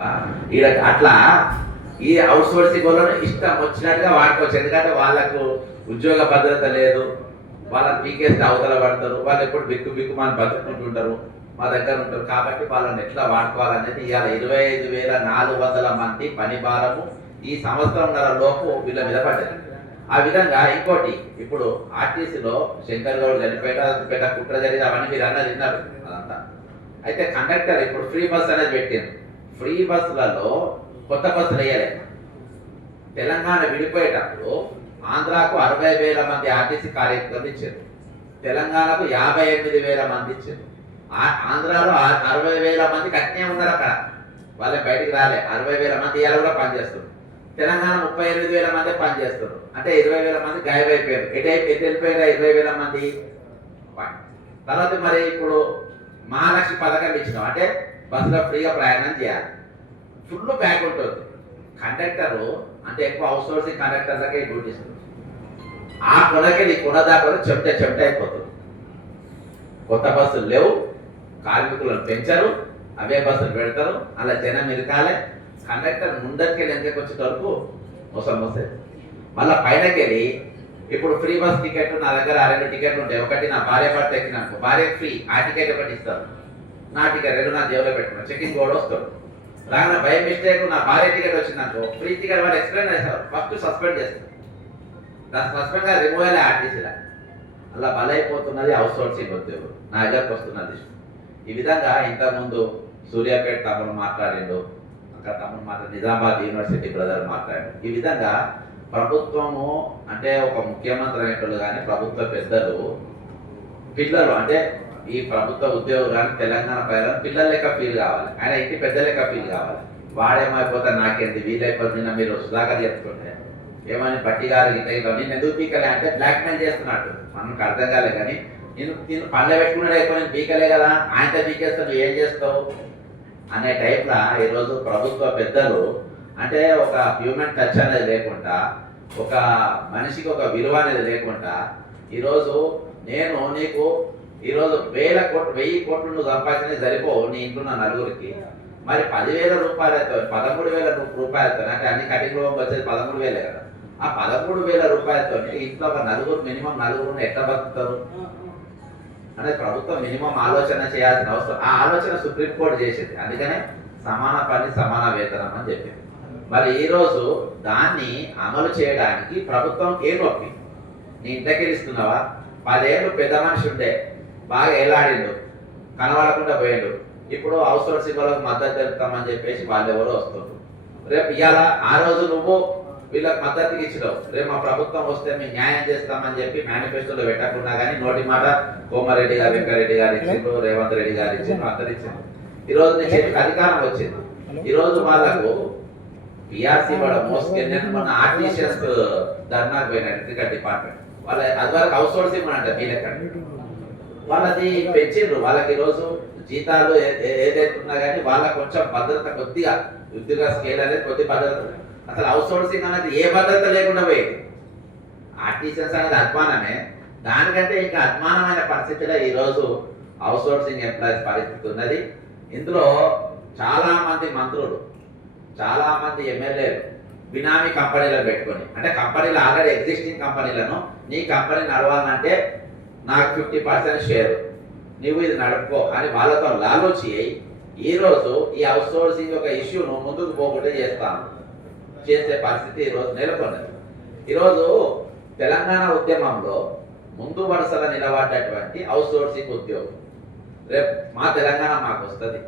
ఈడ అట్లా ఈ అవుట్ సోర్సింగ్ వల్ల ఇష్టం వచ్చినట్టుగా వాడుకోవచ్చు. ఎందుకంటే వాళ్ళకు ఉద్యోగ భద్రత లేదు, వాళ్ళని పీకేస్తే అవతల పడతారు, వాళ్ళు ఎప్పుడు బిక్కు మనం బతుకుంటుంటారు, మా దగ్గర ఉంటారు. కాబట్టి వాళ్ళని ఎట్లా వాడుకోవాలనేది ఇవాళ 25,400 మంది పని భారము ఈ సంవత్సరంన్నర లోపు వీళ్ళ మీద పడ్డది. ఆ విధంగా ఇంకోటి, ఇప్పుడు ఆర్టీసీలో శంకర్ గౌడ్ చనిపోయిన పెద్ద కుట్ర జరిగి అవన్నీ మీరు అన్నది విన్నారు అదంతా. అయితే కండక్టర్ ఇప్పుడు ఫ్రీ బస్ అనేది పెట్టింది. ఫ్రీ బస్సులలో కొత్త బస్సులు వేయలే. తెలంగాణ విడిపోయేటప్పుడు ఆంధ్రాకు 60,000 మంది ఆర్టీసీ కార్యకర్తలు ఇచ్చారు, తెలంగాణకు 58,000 మంది ఇచ్చారు. ఆంధ్రాలో 60,000 మంది కట్నే ఉన్నారు అక్కడ, వాళ్ళే బయటికి రాలే. 60,000 మంది ఇవాళ కూడా పనిచేస్తారు. తెలంగాణ 38,000 మంది పనిచేస్తారు. అంటే 20,000 మంది గాయమైపోయారు. ఎటు వెళ్ళిపోయారు 20,000 మంది. తర్వాత మరి ఇప్పుడు మహాలక్ష్మి పథకం ఇచ్చినాం, అంటే బస్సులో ఫ్రీగా ప్రయాణం చేయాలి, ఫుల్ బ్యాక్ ఉంటుంది. కండక్టరు అంటే ఎక్కువ అవుట్ సోర్సింగ్ కండక్టర్లకే డ్యూటీ ఇస్తుంది. ఆ కొనకెళ్ళి కొన దాకా చెమట అయిపోతుంది. కొత్త బస్సులు లేవు, కార్మికులను పెంచరు, అవే బస్సులు పెడతారు, అలా జనం ఇరకాలే. కండక్టర్ ముందరికెళ్ళి ఎంతకు వచ్చే వరకు మోసం మోసేది. మళ్ళీ పైనకెళ్ళి ఇప్పుడు ఫ్రీ బస్ టికెట్ నా దగ్గర 2 టికెట్లు ఉంటాయి. ఒకటి నా భార్య భర్త ఎక్కినాను, భార్య ఫ్రీ, ఆ టికెట్ ఒకటి ఇస్తారు, నా టికెట్ 2 నా జేబులో పెట్టుకున్నాను. చెకింగ్ కూడా వస్తాడు, రాగా బై మిస్టేక్ నా భార్య టికెట్ వచ్చిందనుకో, ఫ్రీ టికెట్ వాళ్ళు ఎక్స్ప్లెయిన్ చేస్తారు, ఫస్ట్ సస్పెండ్ చేస్తారు. దాని సస్పెండ్ గా రిమూవ్ అయ్యే ఆర్టీసీలా. అలా బలైపోతున్నది అవుట్ సోర్సింగ్ ఉద్యోగం, నా దగ్గరకు వస్తున్నది. ఈ విధంగా ఇంతకుముందు సూర్యాపేట తమ్ముడు మాట్లాడిండు, అక్కడ తమ్ముడు మాట్లాడి నిజామాబాద్ యూనివర్సిటీ బ్రదర్ మాట్లాడాడు. ఈ విధంగా ప్రభుత్వము అంటే ఒక ముఖ్యమంత్రి అనేటోళ్ళు కానీ ప్రభుత్వ పెద్దలు పిల్లలు అంటే ఈ ప్రభుత్వ ఉద్యోగులు కానీ తెలంగాణ ప్రజలను పిల్లల లెక్క ఫీల్ కావాలి, ఆయన ఇంటి పెద్ద లెక్క ఫీల్ కావాలి. వాడేమైపోతే నాకేంటి, వీలైపోతే నిన్న మీరు సుధాకర్ చెప్తుంటే ఏమని బట్టి గారు ఇట్లా నేను ఎందుకు పీకలే అంటే బ్లాక్ మెయిల్ చేస్తున్నాడు. మనకు అర్థం కాలే కానీ నేను పళ్ళె పెట్టుకున్నాడు అయిపోయి నేను పీకలే కదా, ఆయనతో పీకేస్తావు నువ్వు ఏం చేస్తావు అనే టైప్లో ఈరోజు ప్రభుత్వ పెద్దలు అంటే ఒక హ్యూమన్ టచ్ అనేది లేకుండా, ఒక మనిషికి ఒక విలువ అనేది లేకుండా, ఈరోజు నేను నీకు ఈరోజు 1,000 కోట్లు నువ్వు సంపాదించినా సరిపోవు నీ ఇంట్లో ఉన్న నలుగురికి, మరి 10,000 రూపాయలతో 13,000 రూపాయలతో అంటే అన్ని కటింగ్ రూమ్ వచ్చేది 13,000 కదా, ఆ 13,000 రూపాయలతో ఇంట్లో ఒక మినిమం నలుగురు ఎట్లా బతుకుతారు అనేది ప్రభుత్వం మినిమం ఆలోచన చేయాల్సిన అవసరం. ఆ ఆలోచన సుప్రీంకోర్టు చేసేది, అందుకనే సమాన పని సమాన వేతనం అని చెప్పింది. మరి ఈరోజు దాన్ని అమలు చేయడానికి ప్రభుత్వం ఏం నొప్పి, నీ ఇంట్లోకి ఇస్తున్నావా? 10 ఏళ్ళు పెద్ద మనిషి ఉండే బాగా ఏలాడిండు, కనబడకుండా పోయిండు, ఇప్పుడు అవుట్ సోర్సింగ్ వాళ్ళకి మద్దతు తెలుపుతామని చెప్పేసి వాళ్ళు ఎవరో వస్తున్నారు. రేపు ఇవాళ ఆ రోజు నువ్వు వీళ్ళకి మద్దతు ఇచ్చినావు, రేపు మా ప్రభుత్వం వస్తే మేము న్యాయం చేస్తామని చెప్పి మేనిఫెస్టోలో పెట్టకుండా కానీ నోటి మాట కోమారెడ్డి గారు, వెంకరెడ్డి గారు ఇచ్చిండ్రు, రేవంత్ రెడ్డి గారు ఇచ్చిండ్రు, అందరు ఇచ్చిండ్రు. ఈరోజు నీ చేతికి అధికారం వచ్చింది. ఈరోజు వాళ్ళకు పిఆర్సీ వాళ్ళ మోసుకెళ్ళి మన ఆర్టీసీఎస్ ధర్నాకు పోయినాడు క్రికెట్ డిపార్ట్మెంట్ వాళ్ళ, అది వరకు అవుట్ సోర్సింగ్ అంట వీళ్ళకండి, వాళ్ళది పెంచిండ్రు. వాళ్ళకి ఈరోజు జీతాలు ఏదైతే ఉన్నా కానీ వాళ్ళకి కొంచెం భద్రత కొద్దిగా ఉద్యోగ స్కేల్ అనేది కొద్ది భద్రత. అసలు అవుట్ సోర్సింగ్ అనేది ఏ భద్రత లేకుండా పోయేది. ఆర్టీసీఎస్ అనేది అధ్వానమే, దానికంటే ఇంకా అధ్వానమైన పరిస్థితిలో ఈరోజు అవుట్ సోర్సింగ్ ఎంప్లాయీస్ పరిస్థితి ఉన్నది. ఇందులో చాలా మంది మంత్రులు, చాలా మంది ఎమ్మెల్యేలు బినామీ కంపెనీలను పెట్టుకొని, అంటే కంపెనీలు ఆల్రెడీ ఎగ్జిస్టింగ్ కంపెనీలను నీ కంపెనీ నడవాలంటే నాకు 50% షేరు, నువ్వు ఇది నడుపుకో అని వాళ్ళతో లాలోచి ఈరోజు ఈ అవుట్ సోర్సింగ్ ఒక ఇష్యూను ముందుకు పోకుండా చేసే పరిస్థితి ఈరోజు నెలకొన్నది. ఈరోజు తెలంగాణ ఉద్యమంలో ముందు వరుసగా నిలబడ్డటువంటి అవుట్ సోర్సింగ్ ఉద్యోగం, రేపు మా తెలంగాణ మాకు వస్తుంది,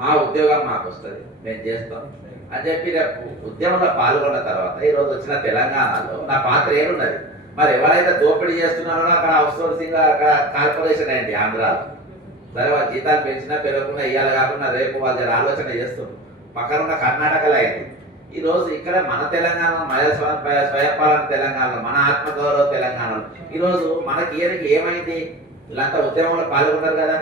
మా ఉద్యోగం మాకు వస్తుంది, మేము చేస్తాం అని చెప్పి రేపు ఉద్యమంలో పాల్గొన్న తర్వాత ఈరోజు వచ్చిన తెలంగాణలో నా పాత్ర ఏమున్నది? మరి ఎవరైతే దోపిడీ చేస్తున్నారో అక్కడ అవుట్ సోర్సింగ్ అక్కడ కార్పొరేషన్ అయింది ఆంధ్రాలో, సరే వాళ్ళ జీతాలు పెంచినా పెరగకుండా ఇవ్వాలి కాకుండా రేపు వాళ్ళ ఆలోచన చేస్తున్నారు. పక్కన ఉన్న కర్ణాటకలో అయింది. ఈరోజు ఇక్కడ మన తెలంగాణ, మన స్వయంపాలన తెలంగాణలో, మన ఆత్మగౌరవ తెలంగాణలో ఈరోజు మనకి ఏమైంది? వీళ్ళంతా ఉద్యమంలో పాల్గొంటారు కదా.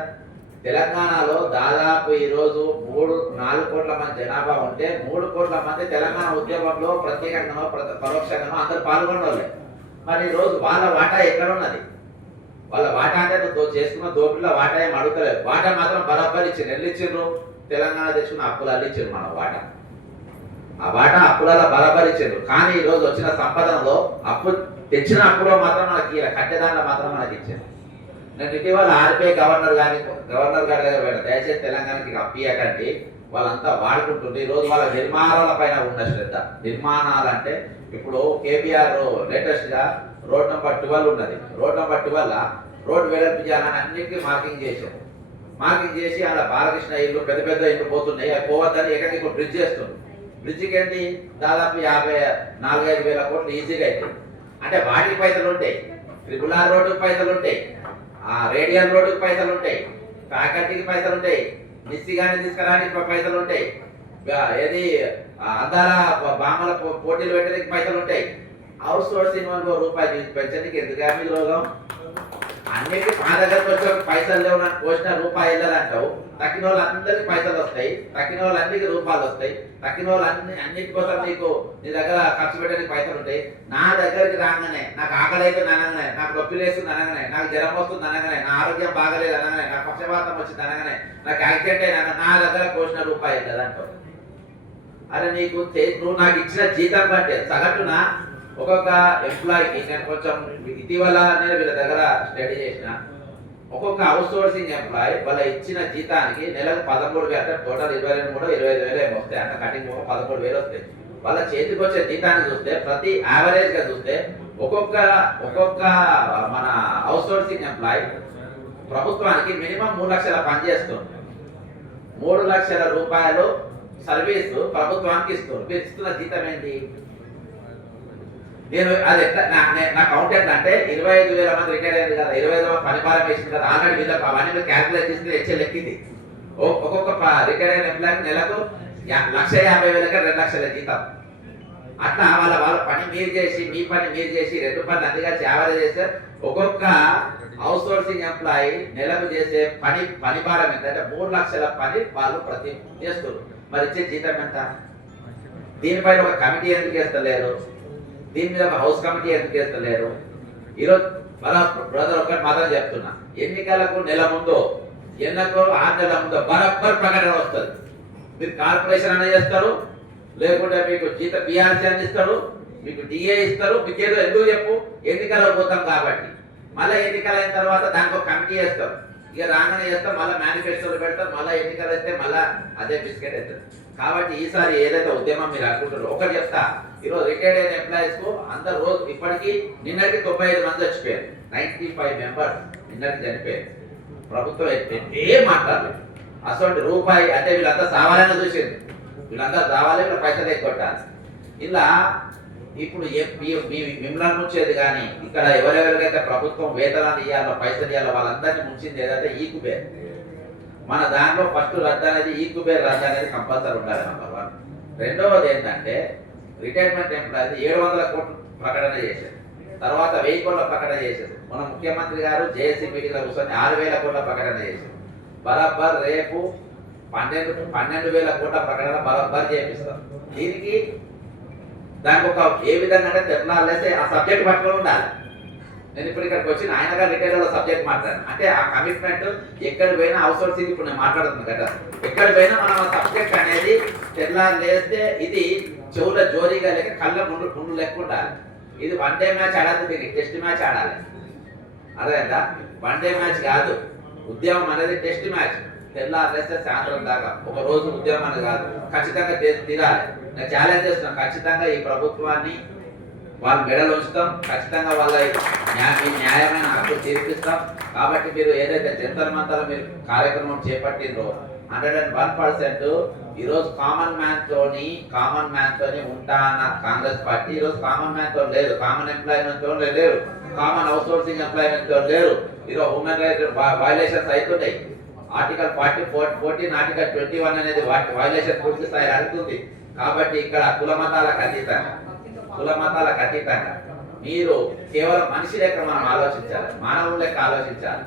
తెలంగాణలో దాదాపు ఈరోజు 4 కోట్ల మంది జనాభా ఉంటే 3 కోట్ల మంది తెలంగాణ ఉద్యమంలో ప్రత్యేకంగానో పరోక్షంగానో అందరూ పాల్గొనలే. మరి ఈరోజు వాళ్ళ వాటా ఎక్కడ ఉన్నది? వాళ్ళ వాటా అంటే నువ్వు చేసుకున్న దోపిడిలో వాటా ఏం అడుగుతలేదు, వాటా మాత్రం బరాబర్ ఇచ్చిండ్రు. ఎల్లు ఇచ్చిండ్రు? తెలంగాణ తెచ్చుకున్న అప్పులలో ఇచ్చారు మన వాటా. ఆ వాటా అప్పులలో బరాబరిచ్చారు. కానీ ఈ రోజు వచ్చిన సంపదనలో అప్పు తెచ్చిన అప్పులో మాత్రం మనకి కట్టేదాంట్లో మాత్రం మనకి ఇచ్చారు. నేను ఇటీవల ఆర్బీఐ గవర్నర్ గారి దగ్గర దయచేసి తెలంగాణకి అప్పియకండి, వాళ్ళంతా వాడుకుంటుంది. ఈరోజు వాళ్ళ నిర్మాణాల పైన ఉన్న శ్రద్ధ. నిర్మాణాలు అంటే ఇప్పుడు కేబీఆర్ లేటెస్ట్ గా రోడ్ నెంబర్ 12 ఉన్నది. రోడ్ నెంబర్ 12 రోడ్ వెడల్పు చేయాలని అన్నిటికీ మార్కింగ్ చేశారు. మార్కింగ్ చేసి అలా బాలకృష్ణ ఇల్లు పెద్ద పెద్ద ఇల్లు పోతున్నాయి, అవి పోవద్దని ఏకంగా ఇప్పుడు బ్రిడ్జ్ చేస్తుంది. బ్రిడ్జికి ఏంటి దాదాపు 54-5 వేల కోట్లు ఈజీగా అవుతుంది. అంటే వాటికి పైసలు ఉంటాయి, ట్రిపుల్ ఆర్ రోడ్డుకి పైసలు ఉంటాయి, ఆ రేడియల్ రోడ్డుకి పైసలు ఉంటాయి, ఫ్యాకల్టీకి పైసలు ఉంటాయి, నిశ్చిగాని తీసుకురానికి పైసలు ఉంటాయి, ఏది అందాల బామల పోటీలు పెట్టడానికి పైసలు ఉంటాయి. అవుట్ సోర్సింగ్ రూపాయి పెంచడానికి ఎందుకు మీ రోగం? అన్నిటికీ మా దగ్గరకు వచ్చే పైసలు లేవు, నాకు పోసిన రూపాయి వెళ్ళదంటావు. తక్కిన వాళ్ళు అందరికి పైసలు వస్తాయి, తక్కిన వాళ్ళు అన్నికి రూపాయలు వస్తాయి, తక్కిన వాళ్ళు అన్నిటి కోసం నీకు నీ దగ్గర ఖర్చు పెట్టడానికి పైసలు ఉంటాయి. నా దగ్గరికి రాగానే నాకు ఆకలి అయితే అనగానే, నాకు నొప్పి లేస్తుంది అనగానే, నాకు జ్వరం వస్తుంది అనగానే, నా ఆరోగ్యం బాగలేదు అనగానే, నాకు పక్షపాతం వచ్చింది అనగానే, నాకు యాక్సిడెంట్ అయినా నా దగ్గర పోసిన రూపాయి వెళ్ళదంటావు. అరే నీకు నువ్వు నాకు ఇచ్చిన జీతం బట్టే సగటున ఒక్కొక్క ఎంప్లాయీకి, నేను కొంచెం ఇటీవల నేను వీళ్ళ దగ్గర స్టడీ చేసిన, ఒక్కొక్క అవుట్ సోర్సింగ్ ఎంప్లాయీ వాళ్ళ ఇచ్చిన జీతానికి నెలకు 13,000, అంటే టోటల్ 22,000-25,000 ఏమో వస్తాయి, అంటే కటింగ్ 13,000 వస్తాయి. వాళ్ళ చేతికి వచ్చే జీతాన్ని చూస్తే ప్రతి యావరేజ్ గా చూస్తే ఒక్కొక్క మన అవుట్ సోర్సింగ్ ఎంప్లాయీ ప్రభుత్వానికి మినిమం 3 లక్షల పని చేస్తుంది. 3 లక్షల రూపాయలు సర్వీసు ప్రభుత్వానికి ఇస్తుంది. మీరు ఇస్తున్న జీతం ఏంటి? నేను అది ఎట్లా నా కౌంట్ ఎట్లా అంటే 25,000 మంది రిటైర్ అయింది కదా, 25,000 పనిభారం వేసింది కదా, ఆల్రెడీ వీళ్ళకి అవన్నీ మీరు క్యాల్కులేట్ చేస్తే హెచ్ఎల్ ఎక్కింది. ఒక్కొక్క రిటైర్ అయిన ఎంప్లాయీకి నెలకు 1,50,000 2 లక్షల జీతం. అట్లా వాళ్ళ పని మీరు చేసి, మీ పని మీరు చేసి, 2 పనులు అందుకని యావరేజ్ చేస్తే ఒక్కొక్క అవుట్ సోర్సింగ్ ఎంప్లాయీ నెలకు చేసే పని భారం ఎంత అంటే 3 లక్షల పని వాళ్ళు ప్రతి చేస్తారు. మరి ఇచ్చే జీతం ఎంత? దీనిపైన ఒక కమిటీ ఎందుకు వేస్తలేరు? దీని మీద ఒక హౌస్ కమిటీ ఎందుకు వేస్తలేరు? ఈరోజు బ్రదర్ ఒక్కటి మాత్రం చెప్తున్నా, ఎన్నికలకు నెల ముందు, ఎన్నికలు 6 నెలల ముందు బరబ్బర్ ప్రకటన వస్తుంది. మీరు కార్పొరేషన్ అన్న చేస్తారు, లేకుంటే మీకు జీత పిఆర్సీ అని ఇస్తారు, మీకు డిఏ ఇస్తారు. మీకు ఏదో ఎందుకు చెప్పు, ఎన్నికలకు పోతాం కాబట్టి. మళ్ళీ ఎన్నికలు అయిన తర్వాత దానికి ఒక కమిటీ వేస్తారు, ఇక రాగానే చేస్తాం, మళ్ళీ మేనిఫెస్టోలు పెడతాం, మళ్ళీ ఎన్నికలు వస్తే మళ్ళీ అదే బిస్కెట్ అవుతుంది. కాబట్టి ఈసారి ఏదైతే ఉద్యమం మీరు అనుకుంటారో ఒకటి చెప్తా, ఈరోజు రిటైర్డ్ అయిన ఎంప్లాయీస్ కు అందరు రోజు ఇప్పటికీ నిన్నటికి 95 మంది చచ్చిపోయారు, 95 మెంబర్స్ నిన్నటికి చనిపోయారు. ప్రభుత్వం ఏం మాట్లాడలేదు. అసలు రూపాయి అంటే వీళ్ళంతా సావాలని చూసింది, వీళ్ళంతా రావాలి, వీళ్ళ పైసలు కొట్టాలి. ఇలా ఇప్పుడు మిమ్మల్ని ముంచేది కానీ ఇక్కడ ఎవరెవరికైతే ప్రభుత్వం వేతనాలు ఇవ్వాలో, పైసలు ఇవ్వాలో వాళ్ళందరినీ ముంచింది ఏదంటే ఈ కుబేర్. మన దాంట్లో ఫస్ట్ రద్దు అనేది ఈ కుబేర్ రద్దు అనేది కంపల్సరీ ఉండాలి నెంబర్ 1. రెండవది ఏంటంటే రిటైర్మెంట్ ఎంప్లాయీస్ 700 కోట్లు ప్రకటన చేశారు, తర్వాత 1000 కోట్ల ప్రకటన చేశారు. మన ముఖ్యమంత్రి గారు జేఏసీ మీటింగ్లో కూర్చొని 6,000 కోట్ల ప్రకటన చేశారు. బరాబర్ రేపు 12,000 కోట్ల ప్రకటన బరాబర్ చేపిస్తాం. దీనికి దానికి ఒక ఏ విధంగా అంటే తెల్లాలేస్తే ఆ సబ్జెక్ట్ పట్టుకొని ఉండాలి. నేను ఇప్పుడు ఇక్కడికి వచ్చి ఆయన గారు రిటైర్లో సబ్జెక్ట్ మాట్లాడాను అంటే ఆ కమిట్మెంట్ ఎక్కడ పోయినా అవుట్సోర్సింగ్ ఇప్పుడు నేను మాట్లాడుతున్నాను కదా, ఎక్కడ పోయినా మనం ఆ సబ్జెక్ట్ అనేది తెల్లాలేస్తే ఇది చెవుల జోరీగా లేక కళ్ళ ముందు లెక్క ఉండాలి. ఇది 1 డే మ్యాచ్ ఆడాలి, దీనికి టెస్ట్ మ్యాచ్ ఆడాలి. అదేంటా 1 డే మ్యాచ్ కాదు, ఉద్యమం అనేది టెస్ట్ మ్యాచ్. తెల్లారేస్తే సాయంత్రం దాకా ఒక రోజు ఉద్యమం అనేది కాదు, ఖచ్చితంగా తీరాలి. నేను ఛాలెంజ్ చేస్తున్నాను, ఖచ్చితంగా ఈ ప్రభుత్వాన్ని వాళ్ళ మెడలు ఉంచుతాం, ఖచ్చితంగా వాళ్ళ న్యాయమైన హక్కు తీర్పిస్తాం. కాబట్టి మీరు ఏదైతే జంతర్ మంతర్ మీరు కార్యక్రమం చేపట్టిందో 101% ఈరోజు కామన్ మ్యాన్ తోని ఉంటా అన్న కాంగ్రెస్ పార్టీ ఈరోజు కామన్ మ్యాన్ తో లేదు, కామన్ ఎంప్లాయ్మెంట్ తో లేరు, కామన్ అవుట్ సోర్సింగ్ ఎంప్లాయ్మెంట్ తో లేరు. ఈరోజు హ్యూమన్ రైట్స్ వైలేషన్స్ అవుతున్నాయి. ఆర్టికల్ 14, ఆర్టికల్ 21 అనేది వైలేషన్ పూర్తి స్థాయి అడుగుతుంది. కాబట్టి ఇక్కడ కుల మతాలకు అతీతంగా మీరు కేవలం మనిషి లెక్క మనం ఆలోచించాలి, మానవుల లెక్క ఆలోచించాలి.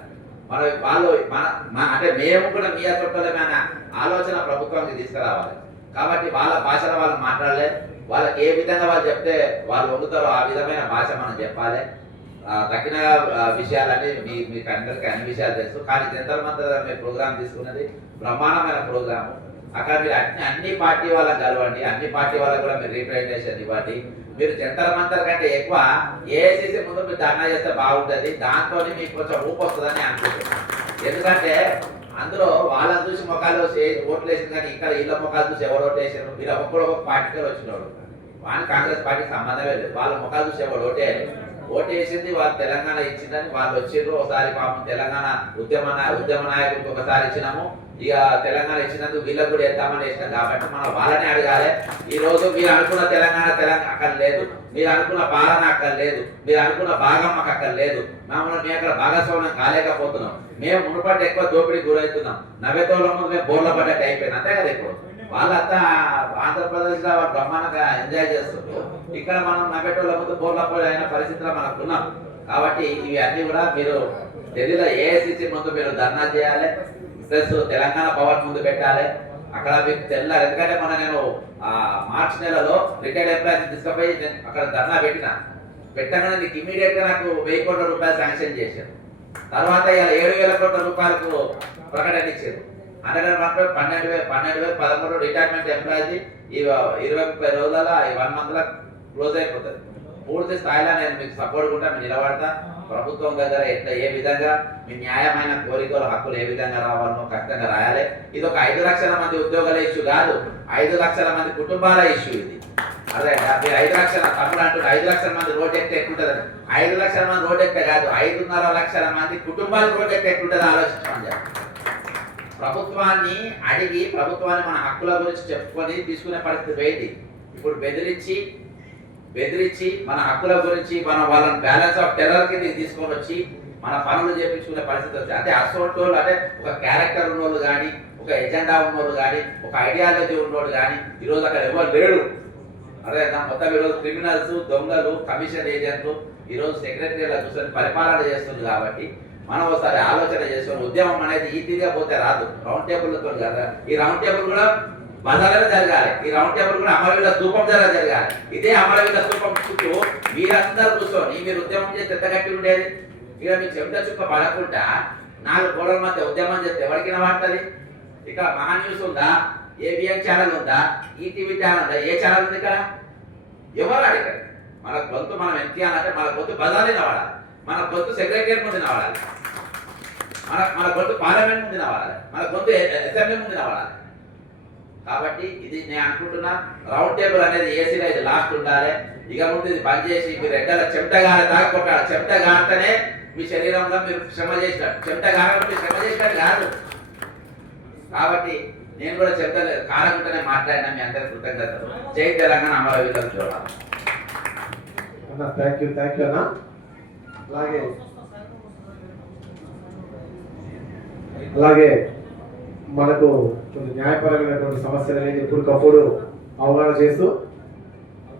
అంటే మేము కూడా మీ చుట్టాలమైన ఆలోచన ప్రభుత్వానికి తీసుకురావాలి. కాబట్టి వాళ్ళ భాషలో వాళ్ళు మాట్లాడలే, వాళ్ళకి ఏ విధంగా వాళ్ళు చెప్తే వాళ్ళు వండుతారో ఆ విధమైన భాష మనం చెప్పాలి. తగిన విషయాలన్నీ మీకు అందరికీ అన్ని విషయాలు తెలుసు. కానీ జంతర్ మంతర్ మీరు ప్రోగ్రామ్ తీసుకున్నది బ్రహ్మాండమైన ప్రోగ్రాము. అక్కడ మీరు అన్ని పార్టీ వాళ్ళకి కలవండి, అన్ని పార్టీ వాళ్ళకి కూడా మీరు రిప్రజెంటేషన్ ఇవ్వండి. మీరు జంతర్ మంతర్ కంటే ఎక్కువ ఏఐసిసి ముందు మీరు ధర్నా చేస్తే బాగుంటుంది, దాంతో మీకు కొంచెం ఊపు వస్తుందని అనుకుంటున్నాను. ఎందుకంటే అందులో వాళ్ళని చూసి ముఖాలు ఓట్లు వేసింది, కానీ ఇక్కడ ఇళ్ళ ముఖాలు చూసి ఎవరు ఓటు వేసారు? మీరు ఒక్కొక్క పార్టీకి వచ్చినవాడు, వాళ్ళని కాంగ్రెస్ పార్టీకి సంబంధమే లేదు. వాళ్ళ ముఖాలు చూసి ఎవరు ఓటు వేసింది వాళ్ళు తెలంగాణ ఇచ్చిందని వాళ్ళు వచ్చిండ్రు. ఒకసారి పాపం తెలంగాణ ఉద్యమ నాయకుడికి ఒకసారి ఇచ్చినాము, ఇక తెలంగాణ ఇచ్చినందుకు వీళ్ళకి కూడా వేద్దామని వేసినాం. కాబట్టి మనం వాళ్ళని అడగాలి. ఈ రోజు మీరు అనుకున్న తెలంగాణ అక్కడ లేదు, మీరు అనుకున్న పాలన అక్కడ లేదు, మీరు అనుకున్న భాగం మాకు అక్కడ లేదు. మేము అక్కడ భాగస్వామ్యం కాలేకపోతున్నాం. మేము మునుపటి ఎక్కువ దోపిడీకి గురవుతున్నాం. నవ్వేతోళ్ళ ముందు మేము బోర్ల పడ్డట్టు అయిపోయింది, అంతే కదా. ఇప్పుడు వాళ్ళంతా ఆంధ్రప్రదేశ్ లో బ్రహ్మాండంగా ఎంజాయ్ చేస్తున్నారు, ఇక్కడ మనం నవ్వేటోళ్ళ ముందు బోర్ల పడి అయిన పరిస్థితిలో మనకు ఉన్నాం. కాబట్టి ఇవి అన్ని కూడా మీరు ఢిల్లీలో ఏఐసిసి ముందు మీరు ధర్నా చేయాలి, ప్లస్ తెలంగాణ భవన్ ముందు పెట్టాలి. అక్కడ మీకు తెల్లారు, ఎందుకంటే నేను మార్చి నెలలో రిటైర్డ్ ఎంప్లాయీస్ తీసుకుపోయి అక్కడ ధర్నా పెట్టగానే నీకు ఇమీడియట్ గా నాకు 1000 కోట్ల రూపాయలు శాంక్షన్ చేశారు. తర్వాత ఇలా 7,000 కోట్ల రూపాయలకు ప్రకటన ఇచ్చారు. అనగా 12,013 రిటైర్మెంట్ ఎంప్లాయీస్ ఈ 20-30 రోజుల 1 month క్లోజ్ అయిపోతుంది. పూర్తి స్థాయిలో నేను మీకు సపోర్ట్ కూడా మీరు నిలబడతా. ప్రభుత్వం దగ్గర ఎట్లా ఏ విధంగా మీ న్యాయమైన కోరికలు హక్కులు ఏ విధంగా రావాలో ఖచ్చితంగా రాయాలి. ఇది ఒక 5 లక్షల మంది ఉద్యోగాల ఇష్యూ కాదు, 5 లక్షల మంది కుటుంబాల ఇష్యూ ఇది. అదే మీరు 5 లక్షల తమ్ముడు అంటున్నారు, 5 లక్షల మంది రోడ్డు ఎక్కితే ఎక్కుంటుంది. 5 లక్షల మంది రోడ్డు ఎక్కితే కాదు, 5.5 లక్షల మంది కుటుంబాలు రోడ్డు ఎక్కితే ఎక్కుంటుంది ఆలోచించమని చెప్పి. ప్రభుత్వాన్ని అడిగి ప్రభుత్వాన్ని మన హక్కుల గురించి చెప్పుకొని తీసుకునే పరిస్థితి వేది. ఇప్పుడు బెదిరించి మన హక్కుల గురించి మనం వాళ్ళని బ్యాలెన్స్ ఆఫ్ టెర్రర్ కింద తీసుకొని వచ్చి మన పనులు చేయించుకునే పరిస్థితి వస్తుంది. అంటే అసోంటోళ్ళు, అంటే ఒక క్యారెక్టర్ ఉన్నోళ్ళు కానీ, ఒక ఎజెండా ఉన్నోళ్ళు కానీ, ఒక ఐడియాలజీ ఉన్నోళ్ళు కానీ ఈరోజు అక్కడ ఎవరు లేడు. అదే మొత్తం ఈరోజు క్రిమినల్స్, దొంగలు, కమిషన్ ఏజెంట్లు ఈరోజు సెక్రటరీలా కూర్చొని పరిపాలన చేస్తుంది. కాబట్టి మనం ఒకసారి ఆలోచన చేసుకొని ఉద్యమం అనేది ఈ తీరుగా పోతే రాదు, రౌండ్ టేబుల్తో కదా. ఈ రౌండ్ టేబుల్ కూడా బజార్లో జరగాలి, ఈ రౌండ్ టేబుల్ కూడా అమరవీరుల స్థూపం దగ్గర జరగాలి. ఇదే అమరవీరుల స్థూపం చుట్టూ మీరందరూ కూర్చొని మీరు ఉద్యమం చేస్తే ఎంత గట్టి ఉండేది. ఇక మీకు చెమట చుక్క పడకుండా 4 గోడల మధ్య ఉద్యమం చేస్తే ఎవరికి వాడుతుంది? ఇక మహా న్యూస్ ఉందా, ఏబిఎన్ ఛానల్ ఉందా, ఈటీవీ ఛానల్ ఉందా, ఏ ఛానల్ ఉంది ఇక్కడ? ఎవరు అడిగారు? మన గొంతు మనం ఎంత అంటే మన గొంతు బజార్లో వాడాలి, మన గొంతు సెక్రటరియట్ ముందు వాడాలి, మన గొంతు పార్లమెంట్ ముందు వాడాలి, మన గొంతు అసెంబ్లీ ముందు వాడాలి. కాబట్టి ఇది నేను అనుకుంటున్నా, రౌండ్ టేబుల్ అనేది ఏసీలో ఇది లాస్ట్ ఉండాలి. ఇక ముందు ఇది బంద్ చేసి మీరు ఎండల చెమట గాలి తాగొట్టాలి. చెమట గారితేనే మీ శరీరంలో మీరు శ్రమ చేసినట్టు, చెమట గారంటే మీరు శ్రమ చేసినట్టు కాదు. కాబట్టి నేను కూడా చెమట కారకుండానే మాట్లాడినా. మీ అందరి కృతజ్ఞతలు. జై తెలంగాణ, అమరవీరులకు జోహార్. థ్యాంక్ యూ అన్న. అలాగే మనకు కొన్ని న్యాయపరమైనటువంటి సమస్యలు అనేది ఎప్పటికప్పుడు అవగాహన చేస్తూ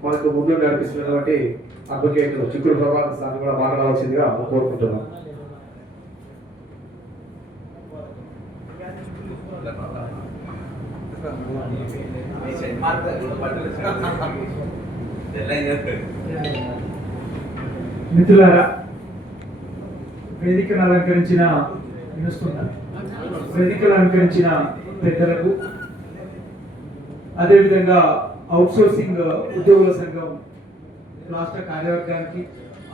మనకు ముందు నడిపిస్తున్నటువంటి అడ్వకేట్ చిక్కుడు ప్రభాకర్ సార్ని కూడా మాట్లాడవలసిందిగా కోరుకుంటున్నాం. మిత్రులారా, వేదికను అలంకరించిన పెద్దలకు, అదేవిధంగా అవుట్సోర్సింగ్ ఉద్యోగుల సంఘం రాష్ట్ర కార్యవర్గానికి,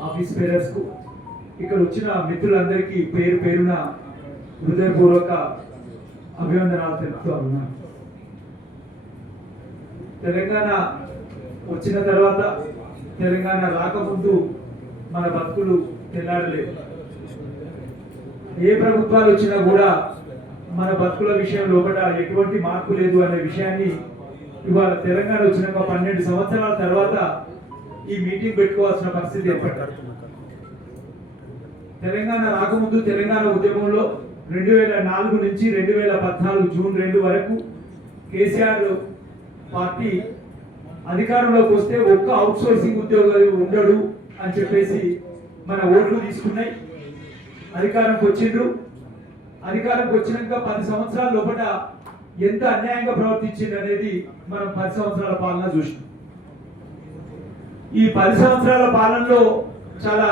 ఆఫీస్ బేరర్స్ కు, ఇక్కడ వచ్చిన మిత్రులందరికీ పేరు పేరున హృదయపూర్వక అభివందనాలు తెలుపుతూ ఉన్నాను. తెలంగాణ వచ్చిన తర్వాత, తెలంగాణ రాకముందు మన బతుకులు తెల్లాడలేదు. ఏ ప్రభుత్వాలు వచ్చినా కూడా మన బతుకుల విషయం లోపల ఎటువంటి మార్పు లేదు అనే విషయాన్ని ఇవాళ తెలంగాణ వచ్చినాక 12 సంవత్సరాల తర్వాత ఈ మీటింగ్ పెట్టుకోవాల్సిన పరిస్థితి ఏర్పడ్డారు. తెలంగాణ రాకముందు తెలంగాణ ఉద్యమంలో 2004 నుంచి 2014 జూన్ 2 వరకు కేసీఆర్ పార్టీ అధికారంలోకి వస్తే ఒక్క అవుట్సోర్సింగ్ ఉద్యోగాలు ఉండడు అని చెప్పేసి మన ఓట్లు తీసుకున్నాయి. అధికారంకి వచ్చిండ్రు. అధికారంకి వచ్చినాక 10 సంవత్సరాల లోపల ఎంత అన్యాయంగా ప్రవర్తించింది అనేది మనం 10 సంవత్సరాల పాలన చూసినాం. ఈ 10 సంవత్సరాల పాలనలో చాలా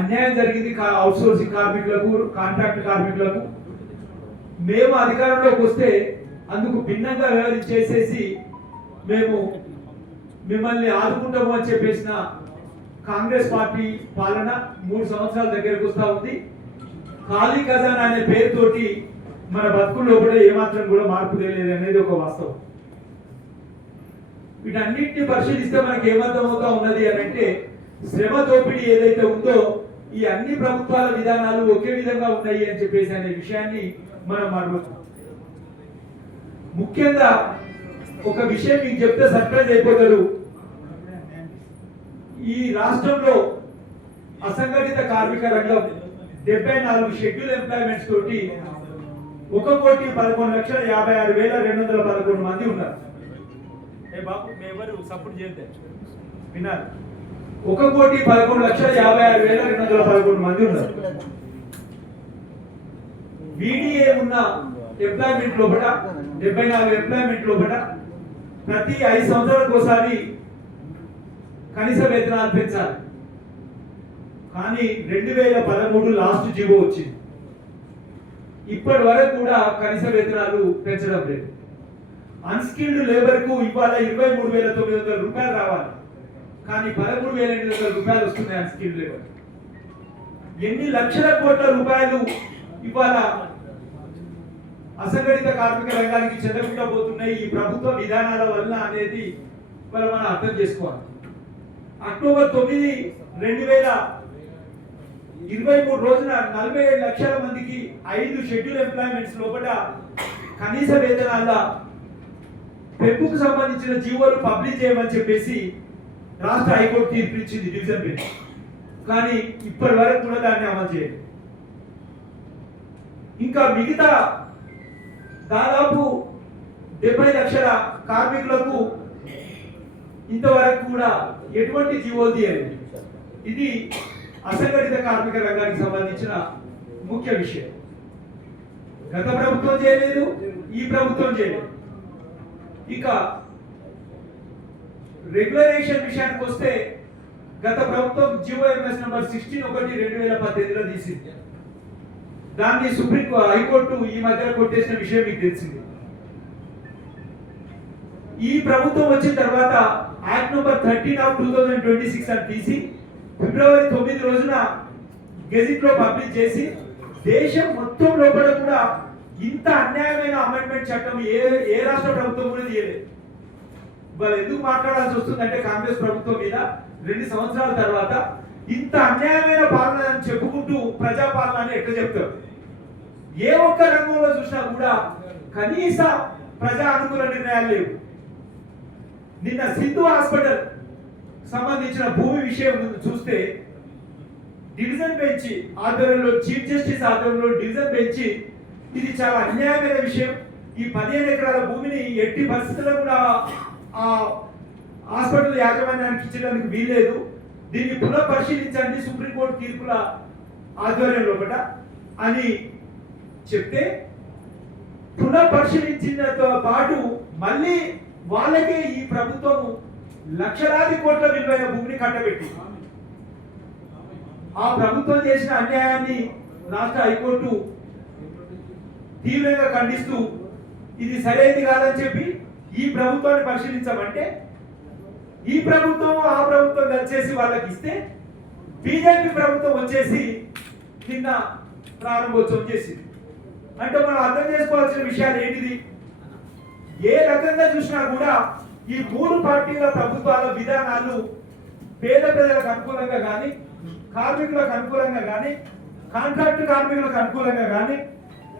అన్యాయం జరిగింది అవుట్సోర్సింగ్ కార్మికులకు, కాంట్రాక్ట్ కార్మికులకు. మేము అధికారంలోకి వస్తే అందుకు భిన్నంగా వ్యవహరించేసేసి మేము మిమ్మల్ని ఆదుకుంటాము అని చెప్పేసిన కాంగ్రెస్ పార్టీ పాలన 3 సంవత్సరాల దగ్గరకు వస్తూ ఉంది. ఖాళీ ఖజానా అనే పేరుతోటి మన బతుకుల్లో కూడా ఏమాత్రం కూడా మార్పు తెలియదు అనేది ఒక వాస్తవం. వీటన్నిటిని పరిశీలిస్తే మనకి ఏమర్థమవుతా ఉన్నది అని అంటే శ్రమ దోపిడీ ఏదైతే ఉందో ఈ అన్ని ప్రభుత్వాల విధానాలు ఒకే విధంగా ఉన్నాయి అని చెప్పేసి అనే విషయాన్ని మనం మర్చిపోతాం. ముఖ్యంగా ఒక విషయం మీకు చెప్తే సర్ప్రైజ్ అయిపోతారు. ఈ రాష్ట్రంలో అసంఘటిత కార్మిక రంగం 74 షెడ్యూల్ ఎంప్లాయ్మెంట్స్ తోటి 1,11,56,211 మంది ఉన్నారు. ఏ బాబు ఎవరు సపోర్ట్ చేద్దాం విన్నారు. 1,11,56,211 మంది ఉన్నారు. వీడిఏ ఉన్న ఎంప్లాయ్మెంట్ లోపల 74 ఎంప్లాయ్మెంట్ లోపల ప్రతి 5 సంవత్సరాలకు ఒకసారి కనీస వేతనాలు పెంచాలి. కానీ 2013 లాస్ట్ జీవో వచ్చింది. ఇప్పటి వరకు కూడా కనీస వేతనాలు పెంచడం లేదు. అన్స్కిల్డ్ లేబర్ కు ఇవాళ 23,900 రూపాయలు రావాలి, కానీ 13,800 రూపాయలు వస్తున్నాయి అన్స్కిల్డ్ లేబర్. ఎన్ని లక్షల కోట్ల రూపాయలు ఇవాళ అసంఘటిత కార్మిక రంగానికి చెందకుండా పోతున్నాయి ఈ ప్రభుత్వ విధానాల వల్ల అనేది మనం అర్థం చేసుకోవాలి. అక్టోబర్ 9, 2023 రోజున 47 లక్షల మందికి 5 షెడ్యూల్ ఎంప్లాయ్మెంట్స్ లోపల కనీస వేతనాల పెంపుకు సంబంధించిన జీవోలు పబ్లిష్ చేయమని చెప్పేసి రాష్ట్ర హైకోర్టు తీర్పు ఇచ్చింది డివిజన్ బెంచ్. కానీ ఇప్పటి వరకు కూడా దాన్ని అమలు చేయలేదు. ఇంకా మిగతా దాదాపు 70 లక్షల కార్మికులకు ఇంతవరకు కూడా ఎటువంటి జీవోలు తీయలేదు. ఇది అసంఘటిత కార్మిక రంగానికి సంబంధించిన ముఖ్య విషయం. గత ప్రభుత్వం చేయలేదు, ఈ ప్రభుత్వం చేయలేదు. ఇక రెగ్యులరేషన్ విషయానికి వస్తే గత ప్రభుత్వం జీవోఎంఎస్ నంబర్ 16/1/2018లో తీసింది. దాన్ని సుప్రీం హైకోర్టు ఈ మధ్య కొట్టేసిన విషయం మీకు తెలిసింది. ఈ ప్రభుత్వం వచ్చిన తర్వాత యాక్ట్ నంబర్ 13/2026 అని తీసి ఫిబ్రవరి 9 రోజున గెజిట్ లో పబ్లిష్ చేసి దేశం మొత్తం లోపల కూడా ఇంత అన్యాయమైన అమెండ్మెంట్ చట్టం ఏ రాష్ట్ర ప్రభుత్వం కూడా చేయలేదు. వాళ్ళు ఎందుకు మాట్లాడాల్సి వస్తుందంటే కాంగ్రెస్ ప్రభుత్వం మీద 2 సంవత్సరాల తర్వాత ఇంత అన్యాయమైన పాలన అని చెప్పుకుంటూ ప్రజాపాలన అని ఎట్లా చెప్తారు? ఏ ఒక్క రంగంలో చూసినా కూడా కనీస ప్రజా అనుకూల నిర్ణయాలు లేవు. నిన్న సింధు హాస్పిటల్ సంబంధించిన భూమి విషయం చూస్తే డివిజన్ బెంచ్ ఆధ్వర్యంలో చీఫ్ జస్టిస్ ఆధ్వర్యంలో డివిజన్ బెంచ్ ఇది చాలా అన్యాయమైన విషయం, ఈ 15 ఎకరాల భూమిని ఎట్టి పరిస్థితుల్లో కూడా ఆ హాస్పిటల్ యాజమాన్యానికి ఇచ్చడానికి వీల్లేదు, దీన్ని పునఃపరిశీలించండి సుప్రీంకోర్టు తీర్పుల ఆధ్వర్యంలో అని చెప్తే పునఃపరిశీలించినతో పాటు మళ్ళీ వాళ్ళకే ఈ ప్రభుత్వం లక్షలాది కోట్ల విలువైన భూమిని కట్టబెట్టి ఆ ప్రభుత్వం చేసిన అన్యాయాన్ని రాష్ట్ర హైకోర్టు తీవ్రంగా ఖండిస్తూ ఇది సరైనది కాదని చెప్పి ఈ ప్రభుత్వాన్ని పరిశీలించమంటే ఈ ప్రభుత్వం ఆ ప్రభుత్వం కలిసేసి వాళ్ళకి ఇస్తే బీజేపీ ప్రభుత్వం వచ్చేసి నిన్న ప్రారంభోత్సవం చేసింది. అంటే మనం అర్థం చేసుకోవాల్సిన విషయాలు ఏంటిది? ఏ రకంగా చూసినా కూడా ఈ 3 పార్టీల ప్రభుత్వాల విధానాలు పేద ప్రజలకు అనుకూలంగా కానీ, కార్మికులకు అనుకూలంగా కానీ, కాంట్రాక్ట్ కార్మికులకు అనుకూలంగా కానీ,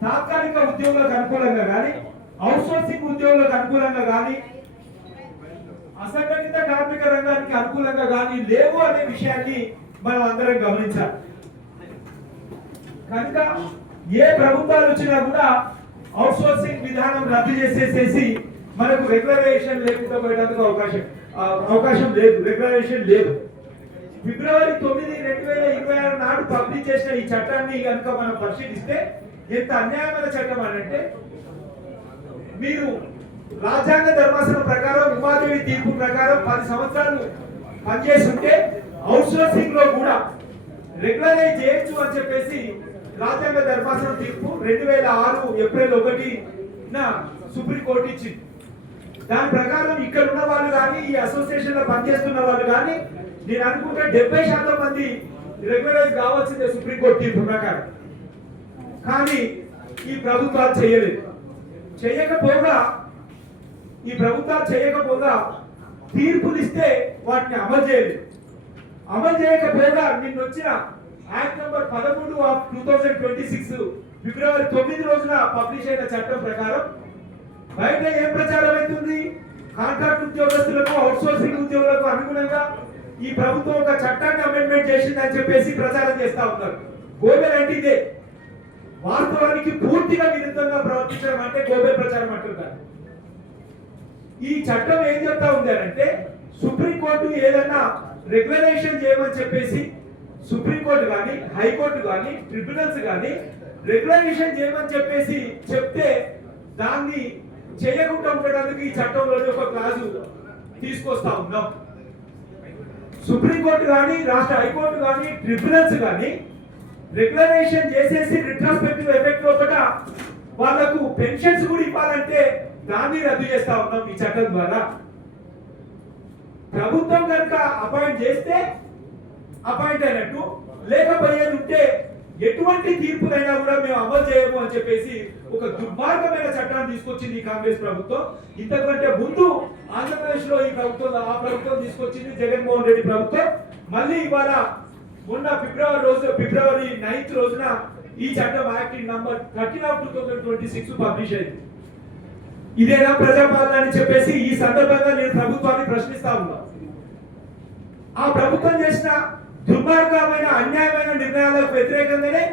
తాత్కాలిక ఉద్యోగులకు అనుకూలంగా కానీ, అవుట్సోర్సింగ్ ఉద్యోగులకు అనుకూలంగా కానీ, అసంఘటిత కార్మిక రంగానికి అనుకూలంగా కానీ లేవు అనే విషయాన్ని మనం అందరం గమనించాలి. కనుక ఏ ప్రభుత్వాలు వచ్చినా కూడా అవుట్సోర్సింగ్ విధానం రద్దు చేసేసేసి మనకు రెగ్యులరేషన్ లేకుండా పోయడానికి అవకాశం లేదు, రెగ్యులరేషన్ లేదు. ఫిబ్రవరి 9, 2026 నాడు పబ్లిష్ చేసిన ఈ చట్టాన్ని కనుక మనం పరిశీలిస్తే ఎంత అన్యాయమైన చట్టం అని అంటే, మీరు రాజ్యాంగ ధర్మాసనం ప్రకారం ఉపాధి తీర్పు ప్రకారం 10 సంవత్సరాలు పనిచేస్తుంటే అవుట్సోర్సింగ్ లో కూడా రెగ్యులరైజ్ చేయొచ్చు అని చెప్పేసి రాజ్యాంగ ధర్మాసనం తీర్పు 2006 ఏప్రిల్ 1న సుప్రీంకోర్టు ఇచ్చింది. దాని ప్రకారం ఇక్కడ ఉన్న వాళ్ళు కానీ ఈ అసోసియేషన్ లో పనిచేస్తున్న వాళ్ళు కానీ నేను అనుకుంటే 70% మంది రెగ్యులరైజ్ కావాల్సిందే సుప్రీంకోర్టు తీర్పు ప్రకారం. కానీ ఈ ప్రభుత్వాలు చేయలేదు. చేయకపోగా తీర్పులు ఇస్తే వాటిని అమలు చేయలేదు. అమలు చేయకపోగా నిన్న వచ్చిన యాక్ట్ నంబర్ 13/2026 ఫిబ్రవరి 9 రోజున పబ్లిష్ అయిన చట్టం ప్రకారం బయట ఏం ప్రచారం అవుతుంది? కాంట్రాక్ట్ ఉద్యోగస్తులకు అవుట్సోర్సింగ్ ఉద్యోగులకు అనుగుణంగా ఈ ప్రభుత్వం ఒక చట్టాన్ని అమెండ్మెంట్ చేసిందని చెప్పేసి ప్రచారం చేస్తా ఉన్నారు. గోబెల్ అంటే ఇదే. వాస్తవానికి పూర్తిగా విరుద్ధంగా ప్రవర్తించడం అంటే గోబెల్ ప్రచారం అంటున్నారు. ఈ చట్టం ఏం చెప్తా ఉంది అంటే సుప్రీంకోర్టు ఏదన్నా రెగ్యులరేషన్ చేయమని చెప్పేసి సుప్రీంకోర్టు కానీ హైకోర్టు కానీ ట్రిబ్యునల్స్ కానీ రెగ్యులరేషన్ చేయమని చెప్పేసి చెప్తే దాన్ని చేయకుండా ఉండడానికి ఈ చట్టంలోని ఒక క్లాజు తీసుకొస్తా ఉన్నాం. సుప్రీంకోర్టు కానీ రాష్ట్ర హైకోర్టు కానీ ట్రిబ్యునల్స్ కానీ రెగ్యులరేషన్ చేసేసి రిట్రాస్పెక్టివ్ ఎఫెక్ట్ లోపల వాళ్లకు పెన్షన్స్ కూడా ఇవ్వాలంటే దాన్ని రద్దు చేస్తా ఉన్నాం ఈ చట్టం ద్వారా. ప్రభుత్వం కనుక అపాయింట్ చేస్తే అపాయింట్ అయినట్టు, లేకపోయేది ఉంటే ఎటువంటి తీర్పులైనా కూడా మేము అమలు చేయము అని చెప్పేసి ఒక దుర్మార్గమైన చట్టాన్ని తీసుకొచ్చింది ఈ కాంగ్రెస్ ప్రభుత్వం. ఇంతకంటే ముందు ఆంధ్రప్రదేశ్ లో ఈ ప్రభుత్వం ఆ ప్రభుత్వం తీసుకొచ్చింది జగన్మోహన్ రెడ్డి ప్రభుత్వం. మళ్ళీ ఇవాళ మొన్న ఫిబ్రవరి 9th రోజున ఈ చట్టం యాక్ట్ నంబర్ 13/2026 పబ్లిష్ అయింది. ఇదేనా ప్రజాపాలన అని చెప్పేసి ఈ సందర్భంగా నేను ప్రభుత్వాన్ని ప్రశ్నిస్తా ఉన్నా. ఆ ప్రభుత్వం చేసిన దుర్మార్గమైన అన్యాయమైన నిర్ణయాలకు వ్యతిరేకంగానే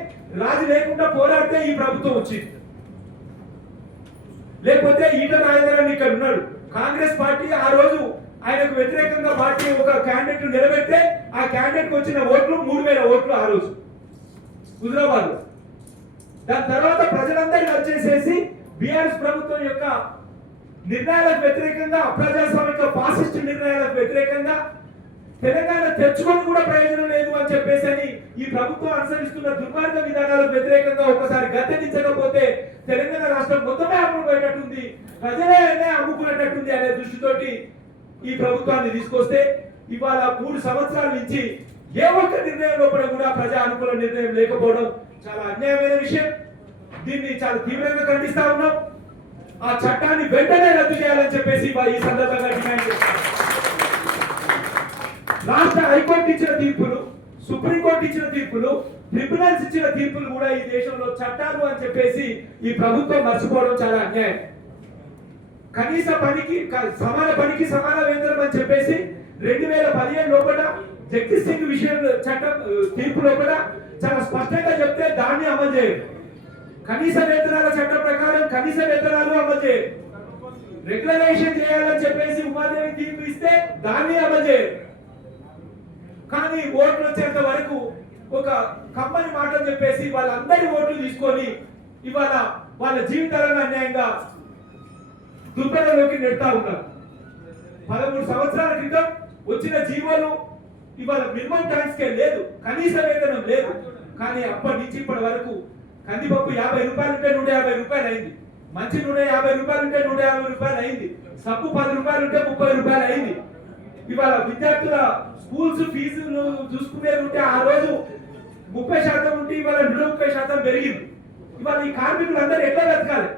రాజు లేకుండా పోరాడితే ఈ ప్రభుత్వం వచ్చింది. లేకపోతే ఈటల రాజేందర్ ఇక్కడ ఉన్నాడు. కాంగ్రెస్ పార్టీ ఆ రోజు ఆయనకు వ్యతిరేకంగా పార్టీ ఒక క్యాండిడేట్ నిలబెడితే ఆ క్యాండిడేట్ వచ్చిన ఓట్లు 3000 ఓట్లు ఆ రోజు హుజరాబాద్. దాని తర్వాత ప్రజలందరినీ వచ్చేసేసి బీఆర్ఎస్ ప్రభుత్వం యొక్క నిర్ణయాలకు వ్యతిరేకంగా, అప్రజాస్వామిక ఫాసిస్ట్ నిర్ణయాలకు వ్యతిరేకంగా తెలంగాణ తెచ్చుకొని కూడా ప్రయోజనం లేదు అని చెప్పేసి అని ఈ ప్రభుత్వం అనుసరిస్తున్న దుర్మార్గ విధానాలకు వ్యతిరేకంగా ఒకసారి గద్దెదించకపోతే తెలంగాణ రాష్ట్రం మొత్తమే అమ్ముకుపోయేటట్టుంది, ప్రజలే అమ్ముకునేటట్టుంది అనే దృష్టితోటి ఈ ప్రభుత్వాన్ని తీసుకొస్తే ఇవాళ 3 సంవత్సరాల నుంచి ఏ ఒక్క నిర్ణయం లోపల కూడా ప్రజా అనుకూల నిర్ణయం లేకపోవడం చాలా అన్యాయమైన విషయం. దీన్ని చాలా తీవ్రంగా ఖండిస్తా ఉన్నాం. ఆ చట్టాన్ని వెంటనే రద్దు చేయాలని చెప్పేసి ఈ సందర్భంగా డిమాండ్ చేస్తాం. రాష్ట్ర హైకోర్టు ఇచ్చిన తీర్పులు, సుప్రీంకోర్టు ఇచ్చిన తీర్పులు, ట్రిబ్యునల్స్ ఇచ్చిన తీర్పులు కూడా ఈ దేశంలో చట్టాలు అని చెప్పేసి ఈ ప్రభుత్వం మర్చిపోవడం చాలా అన్యాయం. కనీస పనికి సమాన పనికి సమాన వేతనం అని చెప్పేసి 2015 లోపల జగదీష్ సింగ్ విషయం చట్టం తీర్పు లోపల చాలా స్పష్టంగా చెప్తే దాన్ని అమలు చేయరు. కనీస వేతనాల చట్టం ప్రకారం కనీస వేతనాలు అమలు చేయరు. రెగ్యులరేషన్ చేయాలని చెప్పేసి ఉపాధ్యాయులు తీర్పు ఇస్తే దాన్ని అమలు చేయరు. కానీ ఓట్లు వచ్చేంత వరకు ఒక కంపెనీ మాటలు చెప్పేసి వాళ్ళందరి ఓట్లు తీసుకొని ఇవాళ వాళ్ళ జీవితాలను అన్యాయంగా దుర్బలలోకి నెడతా ఉన్నారు. 13 సంవత్సరాల క్రితం వచ్చిన జీవోలు ఇవాళ మినిమం టైం స్కేల్ లేదు, కనీస వేతనం లేదు. కానీ అప్పటి నుంచి ఇప్పటి వరకు కందిపప్పు 50 రూపాయలు ఉంటే 150 రూపాయలు అయింది, మంచి నూనె 50 రూపాయలు ఉంటే 150 రూపాయలు అయింది, సబ్బు 10 రూపాయలు ఉంటే 30 రూపాయలు అయింది. ఇవాళ విద్యార్థుల స్కూల్స్ ఫీజులు చూసుకునేది ఉంటే ఆ రోజు 30% ఉంటే ఇవాళ 130% పెరిగింది. ఇవాళ ఈ కార్మికులందరూ ఎట్లా బతకాలి?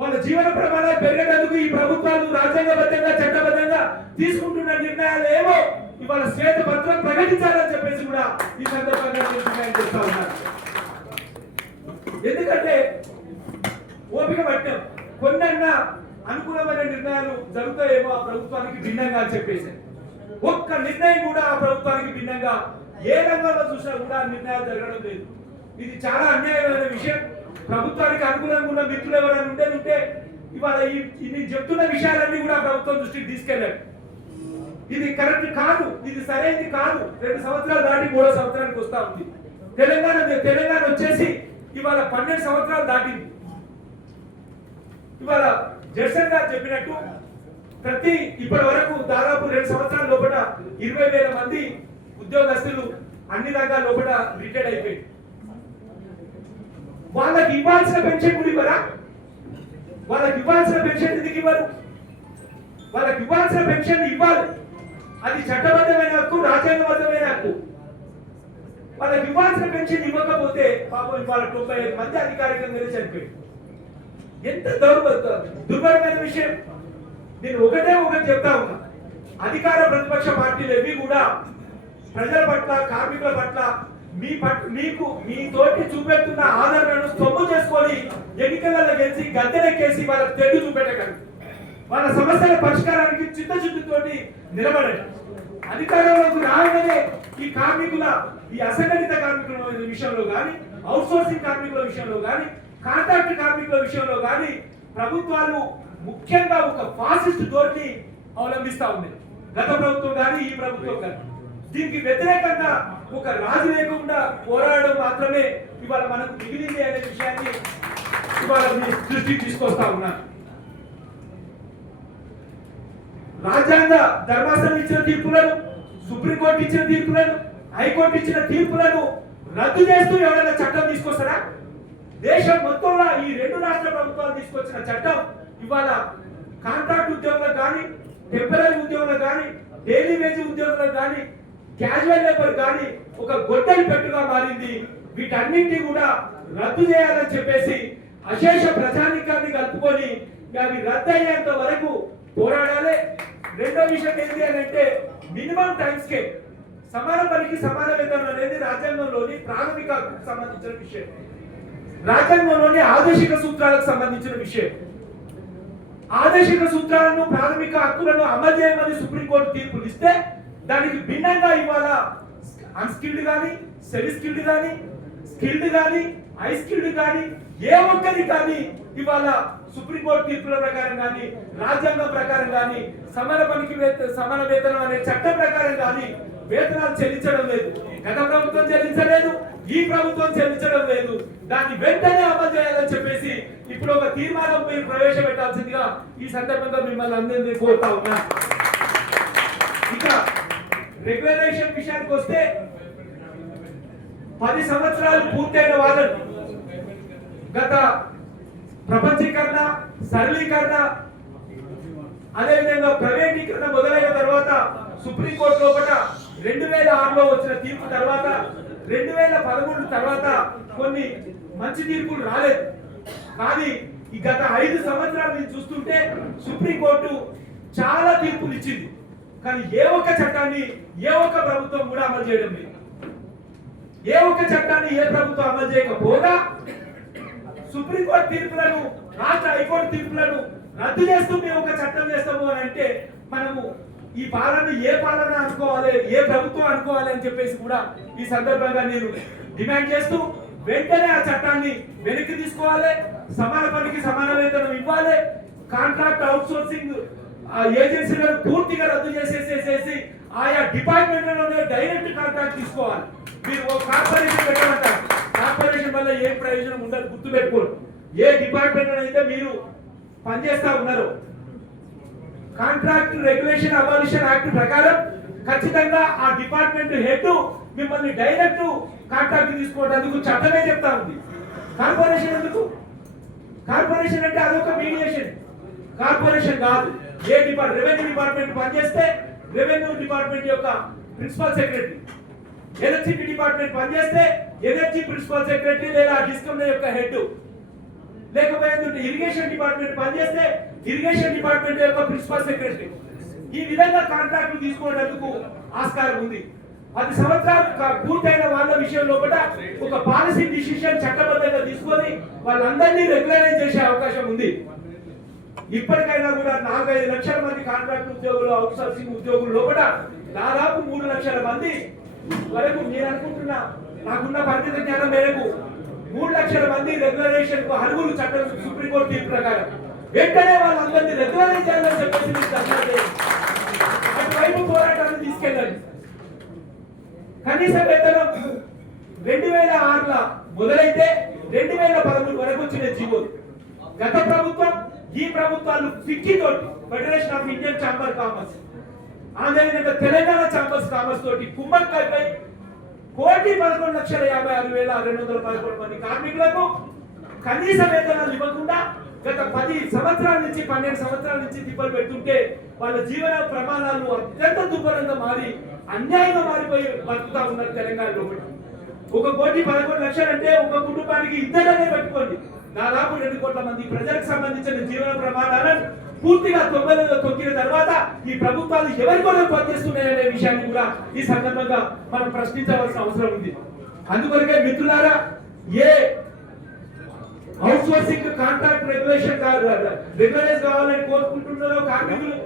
వాళ్ళ జీవన ప్రమాణాలు పెరిగేందుకు ఈ ప్రభుత్వాలు రాజ్యాంగబద్ధంగా చట్టబద్ధంగా తీసుకుంటున్న నిర్ణయాలు ఏమో ఇవాళ శ్వేతపత్రం ప్రకటించాలని చెప్పేసి కూడా ఈ సందర్భంగా డిమాండ్ చేస్తా ఉన్నారు. ఎందుకంటే ఓపిక పట్టాం, కొన్నన్నా అనుకూలమైన నిర్ణయాలు జరుగుతాయేమో ఆ ప్రభుత్వానికి భిన్నంగా అని చెప్పేసి ఒక్క నిర్ణయం కూడా ఆ ప్రభుత్వానికి భిన్నంగా ఏ రంగంలో చూసినా కూడా నిర్ణయాలు జరగడం లేదు. ఇది చాలా అన్యాయమైన విషయం. ప్రభుత్వానికి అనుకూలంగా ఉన్న మిత్రులు ఎవరైనా ఉంటే ఇవాళ ఇది చెప్తున్న విషయాలన్నీ కూడా ప్రభుత్వం దృష్టికి తీసుకెళ్ళారు. ఇది కరెక్ట్ కాదు, ఇది సరైనది కాదు. 2 సంవత్సరాలు దాటి 3వ సంవత్సరానికి వస్తా ఉంది. తెలంగాణ వచ్చేసి ఇవాళ 12 సంవత్సరాలు దాటింది. ఇవాళ జడ్సన్ గారు చెప్పినట్టు ఇప్పటి వరకు దాదాపు 2 సంవత్సరాల లోపల 20,000 మంది ఉద్యోగస్తులు అన్ని రంగాల లోపల రిటైర్డ్ అయిపోయింది. వాళ్ళకి ఇవ్వాల్సిన పెన్షన్ కూడా ఇవ్వరా? వాళ్ళకి ఇవ్వాల్సిన పెన్షన్ ఎందుకు ఇవ్వరు? వాళ్ళకి ఇవ్వాల్సిన పెన్షన్ ఇవ్వాలి, అది చట్టబద్ధమైన హక్కు, రాజ్యాంగబద్ధమైన హక్కు. వాళ్ళకి ఇవ్వాల్సిన పెన్షన్ ఇవ్వకపోతే పాపం ఇవాళ 95 మంది అధికారికంగా చనిపోయారు. ఎంత దుర్భరమైన విషయం. నేను ఒకటి చెప్తా ఉన్నా, అధికార ప్రతిపక్ష పార్టీలు ఏవి కూడా ప్రజల పట్ల, కార్మికుల పట్ల మీకు మీతోటి చూపెడుతున్న ఆదరణను సొమ్ము చేసుకొని ఎన్నికలలో గెలిచి గద్దెనెక్కేసి వాళ్ళకి తెడ్డు చూపెట్టగలరు. వాళ్ళ సమస్యల పరిష్కారానికి చిత్తశుద్ధితోటి నిలబడండి. అధికారంలోకి రాగానే ఈ కార్మికుల, ఈ అసంఘటిత కార్మికుల విషయంలో కానీ, అవుట్సోర్సింగ్ కార్మికుల విషయంలో కానీ, కాంట్రాక్ట్ కార్మికుల విషయంలో కానీ ప్రభుత్వాలు ముఖ్యంగా ఒక ఫాసిస్ట్ ధోరణి అవలంబిస్తా ఉంది. గత ప్రభుత్వం కానీ, ఈ ప్రభుత్వం కానీ. దీనికి వ్యతిరేకంగా ఒక రాజు లేకుండా పోరాడడం మాత్రమే ఇవాళ మనకు మిగిలింది అనే విషయాన్ని ఇవాళ మీ దృష్టికి తీసుకొస్తా ఉన్నాను. రాజ్యాంగ ధర్మాసనం ఇచ్చిన తీర్పులను, సుప్రీంకోర్టు ఇచ్చిన తీర్పులను, హైకోర్టు ఇచ్చిన తీర్పులను రద్దు చేస్తూ ఎవరైనా చట్టం తీసుకొస్తారా? దేశం మొత్తంలో ఈ 2 రాష్ట్ర ప్రభుత్వాలు తీసుకొచ్చిన చట్టం ఇవాళ కాంట్రాక్ట్ ఉద్యోగులకు కానీ, టెంపరరీ ఉద్యోగులకు కానీ, డైలీ వేజ్ ఉద్యోగులకు కానీ, క్యాజువల్ లేబర్ కానీ ఒక గొడ్డలి పెట్టుగా మారింది. వీటన్నింటినీ కూడా రద్దు చేయాలని చెప్పేసి అశేష ప్రజానికాన్ని కలుపుకొని అవి రద్దు అయ్యేంత వరకు పోరాడాలి. రెండో విషయం ఏంటి అని అంటే మినిమం టైం స్కేల్, సమాన పనికి సమాన వేతనం అనేది రాజ్యాంగంలోని ప్రాథమిక హక్కుకు సంబంధించిన విషయం, రాజ్యాంగంలోని ఆదేశిక సూత్రాలకు సంబంధించిన విషయం. ఆదేశిక సూత్రాలను, ప్రాథమిక హక్కులను అమలు చేయమని సుప్రీంకోర్టు తీర్పులు ఇస్తే దానికి భిన్నంగా ఇవాళ అన్స్కిల్డ్ కానీ, సెమీ స్కిల్డ్ కానీ, స్కిల్డ్ కానీ, హై స్కిల్డ్ కానీ ఏ ఒక్కరి కానీ ఇవాళ సుప్రీంకోర్టు తీర్పుల ప్రకారం కానీ, రాజ్యాంగం ప్రకారం కానీ, సమాన పనికి సమాన వేతనం అనే చట్టం ప్రకారం కానీ వేతనాలు చెల్లించడం లేదు. గత ప్రభుత్వం చెల్లించలేదు, ఈ ప్రభుత్వం చెల్లించడం లేదు. దాన్ని వెంటనే అమలు చేయాలని చెప్పేసి ఇప్పుడు ఒక తీర్మానం మీరు ప్రవేశపెట్టాల్సిందిగా ఈ సందర్భంగా మిమ్మల్ని అందరినీ కోరుతా ఉన్నా. ఇక రెగ్యులరైజేషన్ విషయానికి వస్తే 10 సంవత్సరాలు పూర్తయిన వాళ్ళను గత ప్రపంచీకరణ, సరళీకరణ, అదేవిధంగా ప్రైవేటీకరణ మొదలైన తర్వాత సుప్రీంకోర్టు లోపల 2006లో వచ్చిన తీర్పు తర్వాత 2013 తర్వాత కొన్ని మంచి తీర్పులు రాలేదు. కానీ ఈ గత 5 సంవత్సరాలు మీరు చూస్తుంటే సుప్రీంకోర్టు చాలా తీర్పులు ఇచ్చింది. కానీ ఏ ఒక్క చట్టాన్ని ఏ ఒక్క ప్రభుత్వం కూడా అమలు చేయడం లేదు. ఏ ఒక్క చట్టాన్ని ఏ ప్రభుత్వం అమలు చేయకపోగా సుప్రీంకోర్టు తీర్పులను, రాష్ట్ర హైకోర్టు తీర్పులను రద్దు చేస్తూ మేము ఒక చట్టం చేస్తాము అని అంటే మనము ఈ పాలన ఏ పాలన అనుకోవాలి, ఏ ప్రభుత్వం అనుకోవాలి అని చెప్పేసి కూడా ఈ సందర్భంగా నేను డిమాండ్ చేస్తూ వెంటనే ఆ చట్టాన్ని వెనక్కి తీసుకోవాలి. సమాన పనికి సమాన వేతనం ఇవ్వాలి. కాంట్రాక్ట్ అవుట్సోర్సింగ్ ఏజెన్సీలను పూర్తిగా రద్దు చేసేసేసి ఆయా డిపార్ట్మెంట్లలోనే డైరెక్ట్ కాంట్రాక్ట్ తీసుకోవాలి. మీరు ఒక కార్పొరేషన్ పెట్టమంటారు, కార్పొరేషన్ వల్ల ఏం ప్రయోజనం ఉండదు. గుర్తుపెట్టుకోండి, ఏ డిపార్ట్మెంట్ అయితే మీరు పనిచేస్తా ఉన్నారు కాంట్రాక్ట్ రెగ్యులేషన్ అబాలిషన్ యాక్ట్ ప్రకారం ఖచ్చితంగా ఆ డిపార్ట్మెంట్ హెడ్ మిమ్మల్ని డైరెక్ట్ కాంట్రాక్ట్ తీసుకోవడానికి చట్టమే చెప్తా ఉంది. కార్పొరేషన్ ఎందుకు? కార్పొరేషన్ అంటే అదొక మీడియేషన్, కార్పొరేషన్ కాదు. ఏ రెవెన్యూ డిపార్ట్మెంట్ పనిచేస్తే రెవెన్యూ డిపార్ట్మెంట్ యొక్క ప్రిన్సిపల్ సెక్రటరీ, ఎలక్ట్రిసిటీ డిపార్ట్మెంట్ పనిచేస్తే ఎనర్జీ ప్రిన్సిపల్ సెక్రటరీ లేదా డిస్కమ్ యొక్క హెడ్, లేకపోతే ఇరిగేషన్ డిపార్ట్మెంట్ పనిచేస్తే ఇరిగేషన్ డిపార్ట్మెంట్ యొక్క ప్రిన్సిపల్ సెక్రటరీ. ఈ విధంగా కాంట్రాక్ట్ తీసుకోవడానికి ఆస్కారం ఉంది. 10 సంవత్సరాలు పూర్తయిన వాళ్ళ విషయంలో కూడా ఒక పాలసీ డిసిషన్ చట్టబద్ధంగా తీసుకొని వాళ్ళందరినీ రెగ్యులరైజ్ చేసే అవకాశం ఉంది. ఇప్పటికైనా కూడా 4-5 లక్షల మంది కాంట్రాక్ట్ ఉద్యోగులు, అవుట్సోర్సింగ్ ఉద్యోగులు లోపల దాదాపు 3 లక్షల మంది వరకు నేను అనుకుంటున్నా, నాకున్న పరిమిత జ్ఞానం మేరకు 3 లక్షల మంది రెగ్యులరైజేషన్ కు అర్హులు చట్టం సుప్రీంకోర్టు తీర్పు ప్రకారం. వెంటనే వాళ్ళందరినీ రెగ్యులరైజ్ చేయాలని చెప్పేసి అటువైపు పోరాటాన్ని తీసుకెళ్ళండి. కనీస వేతనం 2006లో మొదలైతే 2013 వరకు వచ్చిన జీవో గత ప్రభుత్వం, ఈ ప్రభుత్వాలు ఫిక్కీతోటి federation of Indian chamber commerce, అదేవిధంగా తెలంగాణ ఛాంబర్స్ కామర్స్ తోటి కుమ్మక్కైపై 1,11,56,211 మంది కార్మికులకు కనీస వేతనాలు ఇవ్వకుండా గత 10 సంవత్సరాల నుంచి 12 సంవత్సరాల నుంచి తిప్పలు పెడుతుంటే వాళ్ళ జీవన ప్రమాణాలు అత్యంత దుర్భరంగా మారి అన్యాయంగా మారిపోయి బతుకుతా ఉన్నారు తెలంగాణలో. 1,11,00,000 అంటే ఒక కుటుంబానికి ఇద్దరనే పెట్టుకోండి, దాదాపు 2 కోట్ల మంది ప్రజలకు సంబంధించిన జీవన ప్రమాణాలను పూర్తిగా తొక్కిన తర్వాత ఈ ప్రభుత్వాలు ఎవరి కొరకు పనిచేస్తున్నాయనే విషయాన్ని కూడా ఈ సందర్భంగా మనం ప్రశ్నించవలసిన అవసరం ఉంది. అందుకొరకే మిత్రులారా, ఏ అవుట్ సోర్సింగ్ కాంట్రాక్ట్ రెగ్యులరైజ్ కావాలని కోరుకుంటున్నారో కార్మికులు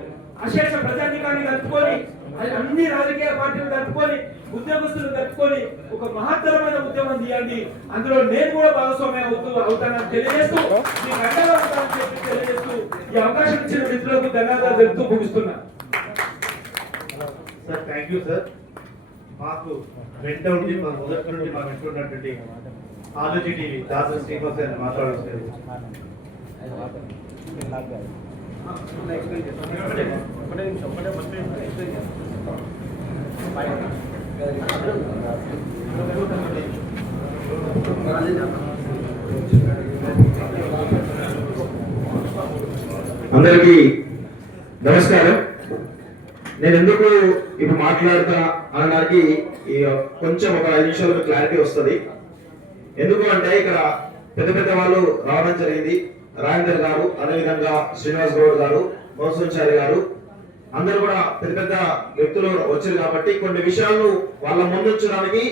అశేష ప్రజానికాన్ని కలుపుకొని, అన్ని రాజకీయ పార్టీలు కలుపుకొని, ఉద్యోగస్తులు కలుపుకొని ఒక మహత్తరమైన ఉద్యమం తీయండి. అందులో నేను కూడా భాగస్వామ్యం అవుతానని తెలియజేస్తూ, మీకు అండగా ఉంటానని చెప్పి తెలియజేస్తూ ఈ అవకాశం ఇచ్చిన మిత్రులకు ధన్యవాదాలు తెలుపుతూ ముగిస్తున్నా. Sir thank you sir. మాకు వెంట ఉండి మా మొదటి నుండి మా వెంట ఉన్నటువంటి ఆలోచి టీవీ దాసరి శ్రీనివాస్ గారిని మాట్లాడాల్సింది. అందరికీ నమస్కారం. నేను ఎందుకు ఇప్పుడు మాట్లాడుతా అనడానికి కొంచెం ఒక 5 నిమిషాలకు క్లారిటీ వస్తుంది. ఎందుకు అంటే ఇక్కడ పెద్ద పెద్ద వాళ్ళు రావడం జరిగింది. రాజేందర్ గారు, అదేవిధంగా శ్రీనివాస్ గౌడ్ గారు, మోసంచారి గారు, అందరూ కూడా పెద్ద పెద్ద వ్యక్తులు వచ్చారు కాబట్టి కొన్ని విషయాలు వాళ్ళ ముందు ఉంచడానికి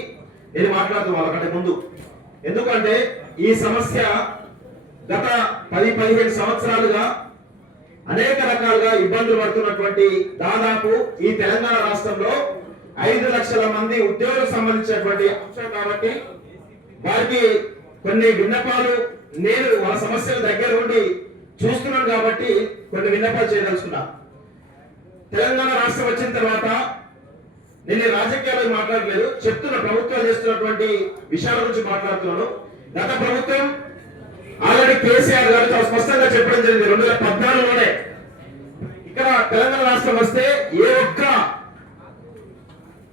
నేను మాట్లాడుతాను వాళ్ళకంటే ముందు. ఎందుకంటే ఈ సమస్య గత 10-15 సంవత్సరాలుగా అనేక రకాలుగా ఇబ్బందులు పడుతున్నటువంటి దాదాపు ఈ తెలంగాణ రాష్ట్రంలో 5 లక్షల మంది ఉద్యోగులకు సంబంధించినటువంటి అంశం కాబట్టి వారికి కొన్ని విన్నపాలు నేను వాళ్ళ సమస్యల దగ్గర ఉండి చూస్తున్నాను కాబట్టి కొన్ని విన్నపాలు చేయదలుచుకున్నా. తెలంగాణ రాష్ట్రం వచ్చిన తర్వాత నేను రాజకీయాలు మాట్లాడలేదు, చెప్తున్న ప్రభుత్వాలు చేస్తున్నటువంటి విషయాల గురించి మాట్లాడుతున్నాను. గత ప్రభుత్వం ఆల్రెడీ కేసీఆర్ గారు చాలా స్పష్టంగా చెప్పడం జరిగింది 2014లోనే ఇక్కడ తెలంగాణ రాష్ట్రం వస్తే ఏ ఒక్క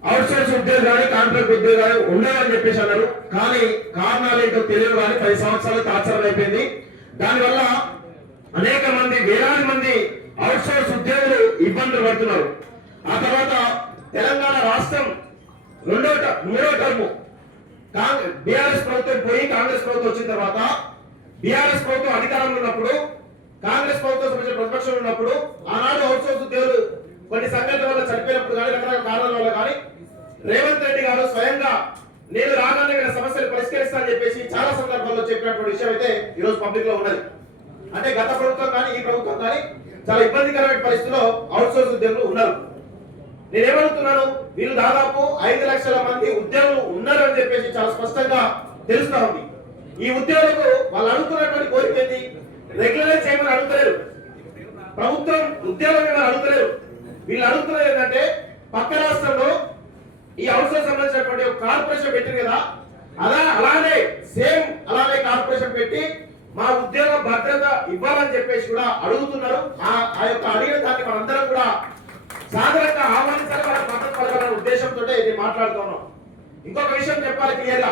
అవుట్ సోర్స్ ఉద్యోగం కానీ కాంట్రాక్ట్ ఉద్యోగం కానీ ఉండవని చెప్పేసి అన్నారు. కానీ కారణాలు ఏంటో తెలియదు కానీ 10 సంవత్సరాలు తాత్సరం అయిపోయింది. దానివల్ల అనేక మంది, వేలాది మంది అవుట్ సోర్స్ ఉద్యోగులు ఇబ్బందులు పడుతున్నారు. ఆ తర్వాత తెలంగాణ రాష్ట్రం మూడో టర్ము బీఆర్ఎస్ ప్రభుత్వం పోయి కాంగ్రెస్ ప్రభుత్వం వచ్చిన తర్వాత బీఆర్ఎస్ ప్రభుత్వం అధికారంలో ఉన్నప్పుడు, కాంగ్రెస్ ప్రభుత్వం ప్రతిపక్షంలో ఉన్నప్పుడు ఆనాడు అవుట్ సోర్స్ ఉద్యోగులు కొన్ని సంఘటనల వల్ల చనిపోయినప్పుడు కానీ రకరకాల కారణాల వల్ల కానీ రేవంత్ రెడ్డి గారు స్వయంగా నేను రాగానే సమస్యలు పరిష్కరిస్తానని చెప్పేసి చాలా సందర్భాల్లో చెప్పినటువంటి విషయం అయితే ఈరోజు పబ్లిక్ లో ఉన్నది. అంటే గత ప్రభుత్వం కానీ ఈ ప్రభుత్వం కానీ చాలా ఇబ్బందికరమైన పరిస్థితుల్లో అవుట్ సోర్స్ ఉద్యోగులు ఉన్నారు. నేనేమనుకున్నాను, వీళ్ళు దాదాపు 5 లక్షల మంది ఉద్యోగులు ఉన్నారు అని చెప్పేసి చాలా స్పష్టంగా తెలుస్తా ఉంది. ఈ ఉద్యోగులకు వాళ్ళు అడుగుతున్నటువంటి కోరిక ఏంటి? రెగ్యులరైజ్ చేయమని అడుగుతలేరు, ప్రభుత్వం ఉద్యోగం ఏమని అడుగుతలేరు. వీళ్ళు అడుగుతున్నారు ఏంటంటే పక్క రాష్ట్రంలో ఈ అవుట్ సోర్స్ సంబంధించినటువంటి ఒక కార్పొరేషన్ పెట్టింది కదా, అలానే కార్పొరేషన్ పెట్టి మా ఉద్యోగ భద్రత ఇవ్వాలని చెప్పేసి కూడా అడుగుతున్నారు. ఆ యొక్క అడిగిన దాన్ని మనందరం కూడా సాధారణంగా ఆహ్వానించాలి, వాళ్ళ మద్దతు పలకాలనే ఉద్దేశంతో నేను మాట్లాడుతున్నాం. ఇంకొక విషయం చెప్పాలి క్లియర్గా,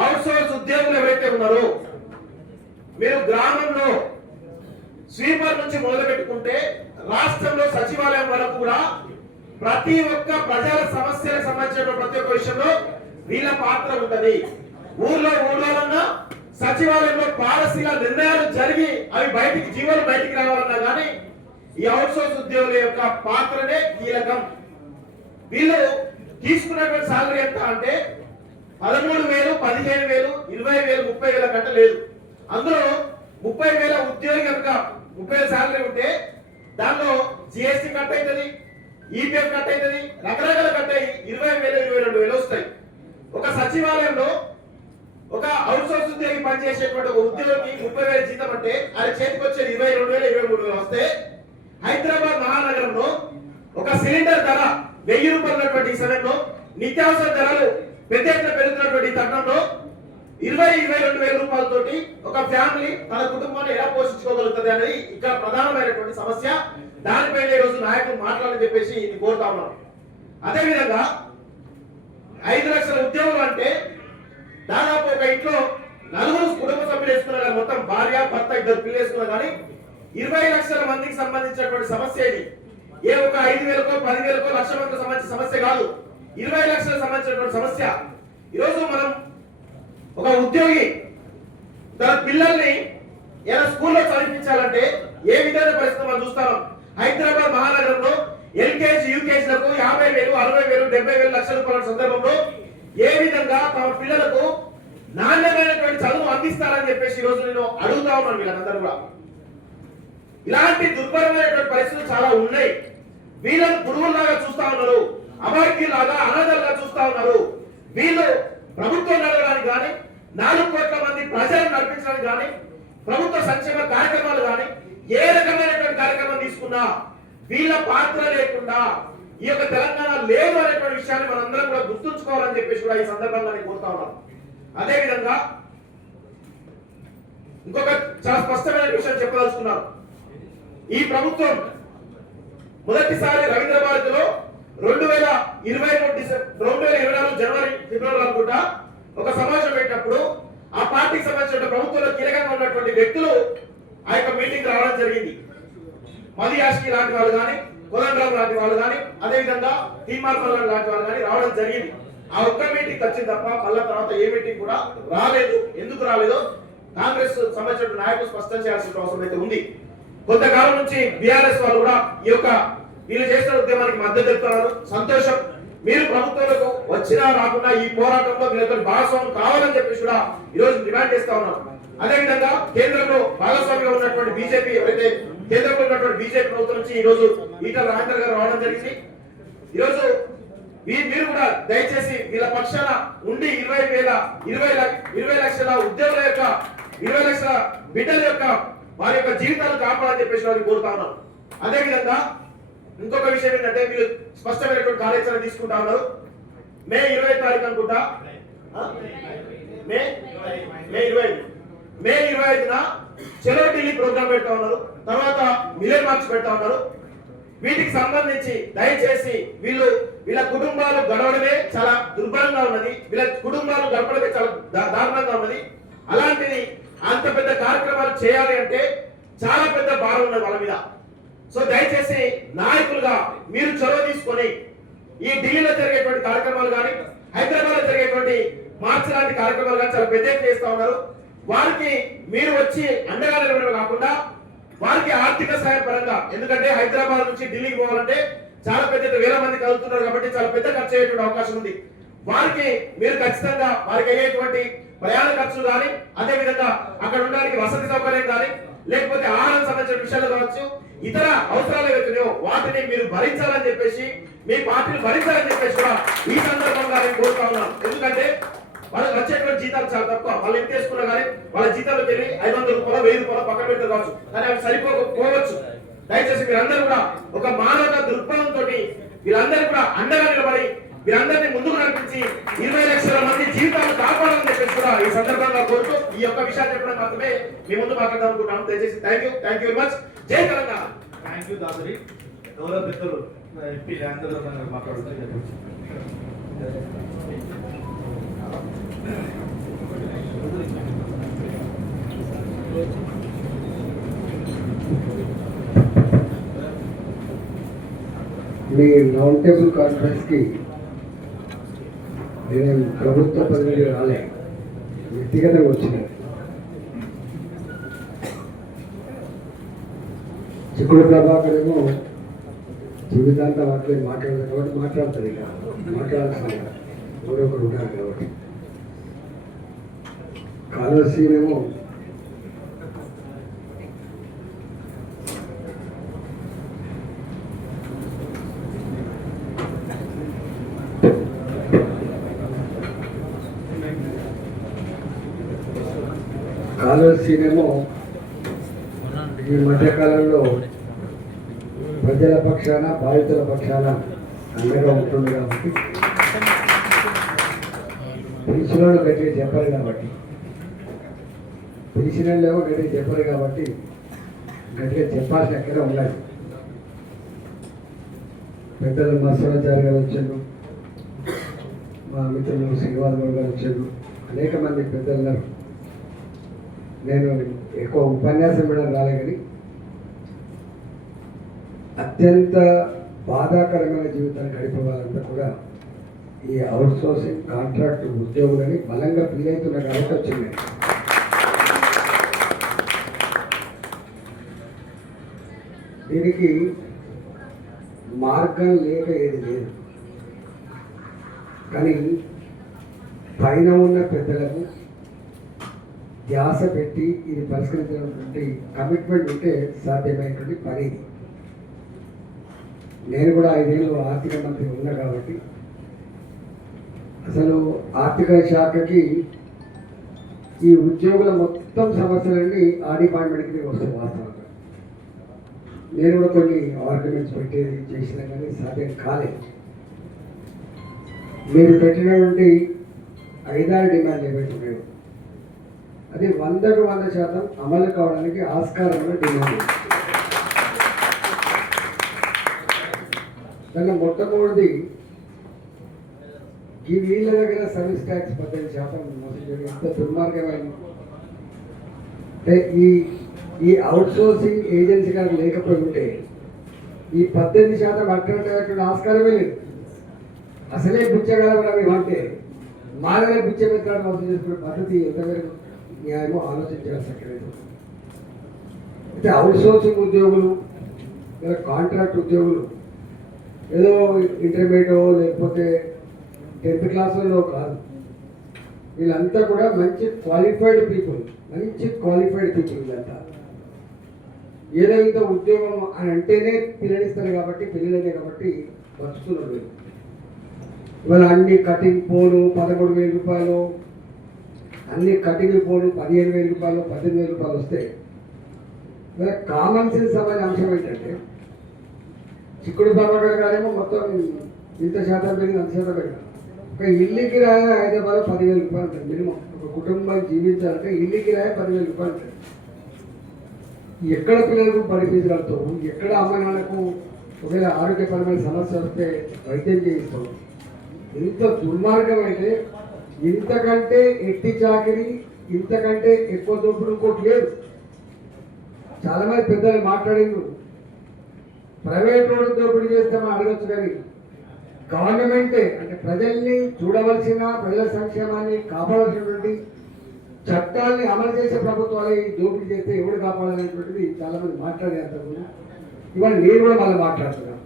అవుట్ సోర్స్ ఉద్యోగులు ఎవరైతే ఉన్నారో మీరు గ్రామంలో స్వీపర్ నుంచి మొదలు పెట్టుకుంటే రాష్ట్రంలో సచివాలయం వరకు కూడా ప్రతి ఒక్క ప్రజల సమస్యలకు సంబంధించిన ప్రతి ఒక్క విషయంలో వీళ్ళ పాత్ర ఉంటది. ఊర్లోనన్నా సచివాలయంలో పాలసీల నిర్ణయాలు జరిగి అవి జీవోలు బయటికి రావాలన్నా కానీ ఈ అవుట్ సోర్స్ ఉద్యోగుల యొక్క పాత్రనే కీలకం. వీళ్ళు తీసుకున్నటువంటి సాలరీ ఎంత అంటే 13,000, 15,000, 20,000, 30,000 కంటే లేదు. అందులో 30,000 ఉద్యోగి కనుక 30,000 సాలరీ ఉంటే దానిలో జిఎస్టీ కట్ అవుతుంది, ఈపీఎఫ్ కట్ అవుతుంది, రకరకాల కట్ అయ్యి 20,000, 22,000 వస్తాయి. ఒక సచివాలయంలో ఒక అవుట్ సోర్స్ ఉద్యోగి పనిచేసేటువంటి ఒక ఉద్యోగికి 30,000 జీతం అంటే అది చేతికి వచ్చేది 22,000, 23,000 వస్తే హైదరాబాద్ మహానగరంలో ఒక సిలిండర్ ధర 1,000 రూపాయలు ఉన్నటువంటి ఈ సమయంలో నిత్యావసర ధరలు పెద్ద ఎత్తున పెరుగుతున్నటువంటి తరుణంలో 22,000 రూపాయలతోటి ఒక ఫ్యామిలీ తన కుటుంబాన్ని ఎలా పోషించుకోగలుగుతుంది అనేది ఇక్కడ ప్రధానమైనటువంటి సమస్య. దానిపైన ఈ రోజు నాయకులు మాట్లాడాలని చెప్పేసి ఇది కోరుతా ఉన్నాం. అదేవిధంగా 5 లక్షల ఉద్యోగులు అంటే దాదాపు ఒక ఇంట్లో నలుగురు కుటుంబ సభ్యులు వేసుకున్నా కానీ మొత్తం భార్య భర్త ఇద్దరు పిల్లలు వేసుకున్నా కానీ 20 లక్షల మందికి సంబంధించినటువంటి సమస్య ఇది. ఏ ఒక 5,000కో 10,000కో లక్ష మందికి సంబంధించిన సమస్య కాదు, 20 లక్షలకు సంబంధించినటువంటి సమస్య. ఈరోజు మనం ఒక ఉద్యోగి తన పిల్లల్ని ఎలా స్కూల్లో చదివించాలంటే ఏ విధమైన పరిస్థితి మనం చూస్తాం. హైదరాబాద్ మహానగరంలో ఎల్కేజీ యూకేజీలకు 50,000, 60,000, 70,000 లక్షల రూపాయల సందర్భంలో ఏ విధంగా తమ పిల్లలకు నాణ్యమైనటువంటి చదువు అందిస్తారని చెప్పేసి ఈ రోజు నేను అడుగుతా ఉన్నాను వీళ్ళందరూ కూడా. ఇలాంటి దుర్భరమైనటువంటి పరిస్థితులు చాలా ఉన్నాయి. వీళ్ళని పురుగుల్లాగా చూస్తా ఉన్నారు, అమాయకులాగా అనాథలుగా చూస్తా ఉన్నారు. వీళ్ళు ప్రభుత్వం నడవడానికి కానీ 4 కోట్ల మంది ప్రజలను నడిపించడానికి కానీ ప్రభుత్వ సంక్షేమ కార్యక్రమాలు కానీ ఏ రకమైనటువంటి కార్యక్రమం తీసుకున్నా వీళ్ళ పాత్ర లేకుండా ఈ యొక్క తెలంగాణ లేదు అనేటువంటి విషయాన్ని మనందరం కూడా గుర్తుంచుకోవాలని చెప్పేసి కూడా ఈ సందర్భంగా నేను కోరుతా ఉన్నాను. అదే విధంగా ఇంకొక చాలా స్పష్టమైన విషయం చెప్పదలుచుకున్నాను. ఈ ప్రభుత్వం మొదటిసారి రవీంద్ర భారతిలో 2024 జనవరి ఫిబ్రవరి అనుకుంటా ఒక సమావేశం పెట్టినప్పుడు ఆ పార్టీకి సంబంధించిన ప్రభుత్వంలో కీలకంగా ఉన్నటువంటి వ్యక్తులు ఆ యొక్క మీటింగ్ రావడం జరిగింది. మదియాష్కి లాంటి వాళ్ళు కానీ, కోదండరాం లాంటి వాళ్ళు కానీ, అదేవిధంగా తీర్మార్మల్ లాంటి వాళ్ళు కానీ రావడం జరిగింది. ఆ ఒక్క మీటింగ్ వచ్చింది తప్ప మళ్ళా తర్వాత ఏ మీటింగ్ కూడా రాలేదు. ఎందుకు రాలేదో కాంగ్రెస్ సంబంధించిన నాయకులు స్పష్టం చేయాల్సిన అవసరం అయితే ఉంది. కొంతకాలం నుంచి బీఆర్ఎస్ వాళ్ళు కూడా ఈ యొక్క వీళ్ళు చేసిన ఉద్యమానికి మద్దతు తెలుపుతున్నారు. సంతోషం. మీరు ప్రభుత్వాలకు వచ్చినా రాకుండా ఈ పోరాటంలో వీళ్ళతో భాగస్వామ్యం కావాలని చెప్పేసి కూడా ఈ రోజు డిమాండ్ చేస్తా ఉన్నాం. అదేవిధంగా కేంద్రంలో భాగస్వామిగా ఉన్నటువంటి బీజేపీ ఎవరైతే కేంద్రంలో ఉన్నటువంటి బీజేపీ ప్రభుత్వం నుంచి ఈ రోజు ఈటల రాజేందర్ గారు రావడం జరిగింది. ఈ రోజు మీరు కూడా దయచేసి వీళ్ళ పక్షాన ఉండి 20 లక్షల ఉద్యోగుల యొక్క 20 లక్షల బిడ్డల యొక్క వారి యొక్క జీవితాలు కాపాడని చెప్పేసి వారిని కోరుతా ఉన్నాం. అదే విధంగా ఇంకొక విషయం ఏంటంటే మీరు స్పష్టమైనటువంటి కార్యాచరణ తీసుకుంటా ఉన్నారు. మే 20 తారీఖు అనుకుంటా, మే 25న చలో ఢిల్లీ ప్రోగ్రామ్ పెడతా ఉన్నారు. తర్వాత మిలియన్ మార్క్స్ పెడతా ఉన్నారు. వీటికి సంబంధించి దయచేసి వీళ్ళ కుటుంబాలు గడవడమే చాలా దుర్భరంగా ఉన్నది. వీళ్ళ కుటుంబాలు గడపడమే చాలా దారుణంగా ఉన్నది. అలాంటిది అంత పెద్ద కార్యక్రమాలు చేయాలి అంటే చాలా పెద్ద భారం ఉన్నది వాళ్ళ మీద. సో దయచేసి నాయకులుగా మీరు చొరవ తీసుకొని ఈ ఢిల్లీలో జరిగేటువంటి కార్యక్రమాలు కానీ, హైదరాబాద్ లో జరిగేటువంటి మార్చి లాంటి కార్యక్రమాలు కానీ చాలా పెద్ద ఎత్తున చేస్తా ఉన్నారు. వారికి మీరు వచ్చి అండగా నిలబడమే కాకుండా వారికి ఆర్థిక సహాయం పరంగా, ఎందుకంటే హైదరాబాద్ నుంచి ఢిల్లీకి పోవాలంటే చాలా పెద్ద వేల మంది కలుగుతున్నారు కాబట్టి చాలా పెద్ద ఖర్చు అయ్యేటువంటి అవకాశం ఉంది. వారికి మీరు ఖచ్చితంగా వారికి అయ్యేటువంటి ప్రయాణ ఖర్చులు కానీ, అదే విధంగా అక్కడ ఉండడానికి వసతి సౌకర్యం కానీ, లేకపోతే ఆహారం సంబంధించిన విషయాలు కావచ్చు, ఇతర అవసరాలు ఏవైతున్నాయో వాటిని మీరు భరించాలని చెప్పేసి, మీ పార్టీని భరించాలని చెప్పేసి కూడా ఈ సందర్భంగా నేను కోరుతా ఉన్నాను. ఎందుకంటే వాళ్ళకి వచ్చేటువంటి జీతాలు చాలా తక్కువ. వాళ్ళు ఎంత చేసుకున్నా కానీ వాళ్ళ జీతాలకు వెళ్ళి 500 రూపాయలు 1000 రూపాయలు పక్కన పెడితే కావచ్చు, కానీ అవి సరిపోకపోవచ్చు. దయచేసి మీరందరూ కూడా ఒక మానవత దృక్పథంతో వీళ్ళందరూ కూడా అండగా నిలబడి వీరందరినీ ముందుకు నడిపించి 20 లక్షల మంది జీవితాలు కాపాడాలని చెప్పేసి కూడా ఈ సందర్భంగా కోరుతూ ఈ యొక్క విషయాలు చెప్పడం మాత్రమే మీ ముందు మాట్లాడదాం అనుకుంటున్నాను. దయచేసి థ్యాంక్ యూ వెరీ మచ్. జై తెలంగాణ. Thank you Dasari. గౌరవ పెద్దలు ఎంపీ రాజేంద్ర గారు మాట్లాడుతున్నారు. మీ రౌండ్ టేబుల్ కాన్ఫరెన్స్కి నేను ప్రభుత్వ ప్రతినిధి రాలే, వ్యక్తిగతంగా వచ్చినాను. చిక్కుడు ప్రభాకర్ ఏమో జీవితాంత వాటిలో మాట్లాడదు కాబట్టి మాట్లాడతారు. ఇక మాట్లాడాల్సింది ఎవరొకరు ఉంటారు కాబట్టి. కాళోసీనేమో ఈ మధ్యకాలంలో ప్రజల పక్షాన బాధితుల పక్షాన అండగా ఉంటుంది కాబట్టి, పిలిచినోళ్ళు గట్టిగా చెప్పరు కాబట్టి, పిలిచినోళ్ళేమో గట్టిగా చెప్పరు కాబట్టి గట్టిగా చెప్పాల్సిన ఎక్కడ ఉండాలి. పెద్దలు మత్స్యాచార్య గారు వచ్చారు, మా మిత్రులు శ్రీనివాస్ గౌడ్ గారు వచ్చారు, అనేక మంది పెద్దలు నేను ఎక్కువ ఉపన్యాసం కూడా రాలే కానీ అత్యంత బాధాకరమైన జీవితాన్ని గడిపే వాళ్ళంతా కూడా ఈ అవుట్ సోర్సింగ్ కాంట్రాక్ట్ ఉద్యోగులని బలంగా ఫీల్ అవుతున్న కాబట్టి వచ్చింది. దీనికి మార్గం లేక ఏది లేదు, కానీ పైన ఉన్న పెద్దలకు ధ్యాస పెట్టి ఇది పరిష్కరించినటువంటి కమిట్మెంట్ ఉంటే సాధ్యమైనటువంటి పని ఇది. నేను కూడా 5 ఏళ్ళు ఆర్థిక మంత్రి ఉన్నా కాబట్టి అసలు ఆర్థిక శాఖకి ఈ ఉద్యోగుల మొత్తం సమస్యలన్నీ ఆ డిపార్ట్మెంట్కి వస్తాయి. వాస్తవంగా నేను కూడా కొన్ని ఆర్గ్యుమెంట్స్ పెట్టేది చేసినా కానీ సాధ్యం కాలేదు. మీరు పెట్టినటువంటి 5-6 డిమాండ్లు ఏవైతే ఉన్నాయో అది 100కు 100% అమలు కావడానికి ఆస్కారంలో డిమాండ్. దాన్ని మొట్టమొదటిది ఈ వీళ్ళ దగ్గర సర్వీస్ ట్యాక్స్ 18% మోసం ఎంత దుర్మార్గమైన అంటే ఈ అవుట్ సోర్సింగ్ ఏజెన్సీ గారు లేకపోయి ఉంటే ఈ 18% అట్రాక్ట్ ఆస్కారమే లేదు. అసలే బుచ్చగలవడం ఏమంటే మానవ బుచ్చమెత్తాడు మోసం చేసుకునే పద్ధతి ఎంతవరకు న్యాయమో ఆలోచించాల్సక్కర్లేదు. అయితే అవుట్ సోర్సింగ్ ఉద్యోగులు లేదా కాంట్రాక్ట్ ఉద్యోగులు ఏదో ఇంటర్మీడియటో లేకపోతే 10th క్లాసులలో కాదు, వీళ్ళంతా కూడా మంచి క్వాలిఫైడ్ పీపుల్ వీళ్ళంతా. ఏదో ఇంత ఉద్యోగం అని అంటేనే పిల్లనిస్తారు కాబట్టి పిల్లలనే కాబట్టి బతుకుతున్నారు వీళ్ళు. ఇవాళ అన్ని కటింగ్ పోను 13,000 రూపాయలు, అన్ని కటింగ్ పోను 15,000 రూపాయలు 18,000 రూపాయలు వస్తే ఇవాళ కామన్ సెన్స్ అనే అంశం ఏంటంటే చిక్కుడు పర్వగడ కాదేమో మొత్తం ఇంత శాతం పెరిగింది, అంత శాతం పెరిగింది. ఒక ఇల్లు కిరాయి హైదరాబాద్ 10,000 రూపాయలు ఉంటుంది మినిమం. ఒక కుటుంబం జీవించాలంటే ఇల్లు కిరాయి 10,000 రూపాయలు ఉంటుంది. ఎక్కడ పిల్లలకు పడిపించగలుగుతావు, ఎక్కడ అమ్మ నాన్నకు ఒకవేళ ఆరోగ్యపరమైన సమస్య వస్తే వైద్యం చేయిస్తావు. ఇంత దుర్మార్గం అయితే ఇంతకంటే ఎట్టి చాకిరి, ఇంతకంటే ఎక్కువ దోపుడు ఇంకోటి లేదు. చాలామంది పెద్దలు మాట్లాడింది ప్రైవేట్ రోడ్డు దోపిడీ చేస్తామని అడగచ్చు, కానీ గవర్నమెంటే అంటే ప్రజల్ని చూడవలసిన, ప్రజల సంక్షేమాన్ని కాపాడాల్సినటువంటి చట్టాన్ని అమలు చేసే ప్రభుత్వాలు ఈ దోపిడీ చేస్తే ఎవడు కాపాడాలనేటువంటిది చాలా మంది మాట్లాడేంతకు. ఇవాళ నేను కూడా మళ్ళీ మాట్లాడుతున్నాను.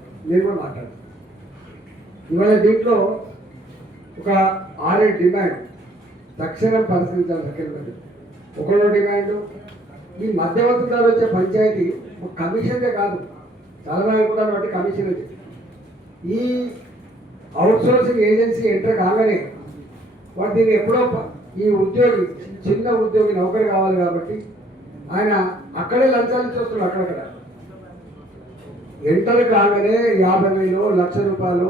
ఇవాళ దీంట్లో ఒక 6 డిమాండ్ తక్షణం పరిశీలించాల్సి. ఒకటో డిమాండ్, ఈ మధ్యవర్తి ద్వారా వచ్చే పంచాయతీ ఒక కమిషన్దే కాదు, చాలా మంది కూడా బట్టి కమిషన్ వచ్చి ఈ అవుట్ సోర్సింగ్ ఏజెన్సీ ఎంటర్ కాగానే వాడు దీన్ని ఎప్పుడో ఈ ఉద్యోగి చిన్న ఉద్యోగి నౌకరి కావాలి కాబట్టి ఆయన అక్కడే లంచాలు చూస్తున్నాడు. అక్కడక్కడ ఎంటర్ కాగానే 50,000 1,00,000 రూపాయలు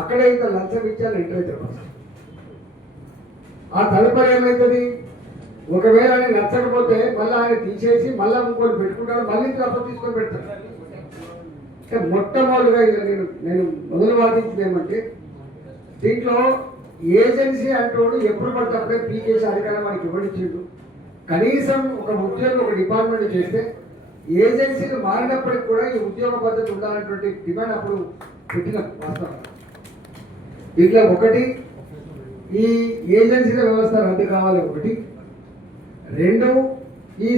అక్కడే ఇంత లంచం ఇచ్చాను ఎంటర్ అవుతారు. ఆ తదుపరి ఏమవుతుంది, ఒకవేళ ఆయన నచ్చకపోతే మళ్ళీ ఆయన తీసేసి మళ్ళీ ఇంకోటి పెట్టుకుంటాడు, మళ్ళీ ఇంత అప్పు తీసుకొని పెడతాడు. అంటే మొట్టమొదటిగా నేను మొదలు వాదించింది ఏమంటే దీంట్లో ఏజెన్సీ అంటోడు ఎప్పుడు పడితే అప్పుడే పీకేసి అధికారం మనకి ఇవ్వనిచ్చిండు. కనీసం ఒక ఉద్యోగం ఒక డిపార్ట్మెంట్ చేస్తే ఏజెన్సీలు మారినప్పటికి కూడా ఈ ఉద్యోగ పద్ధతి ఉండాలన్నటువంటి డిమాండ్ అప్పుడు పెట్టిన వాస్తవం. దీంట్లో ఒకటి ఈ ఏజెన్సీల వ్యవస్థ రద్దు కావాలి, ఒకటి. 2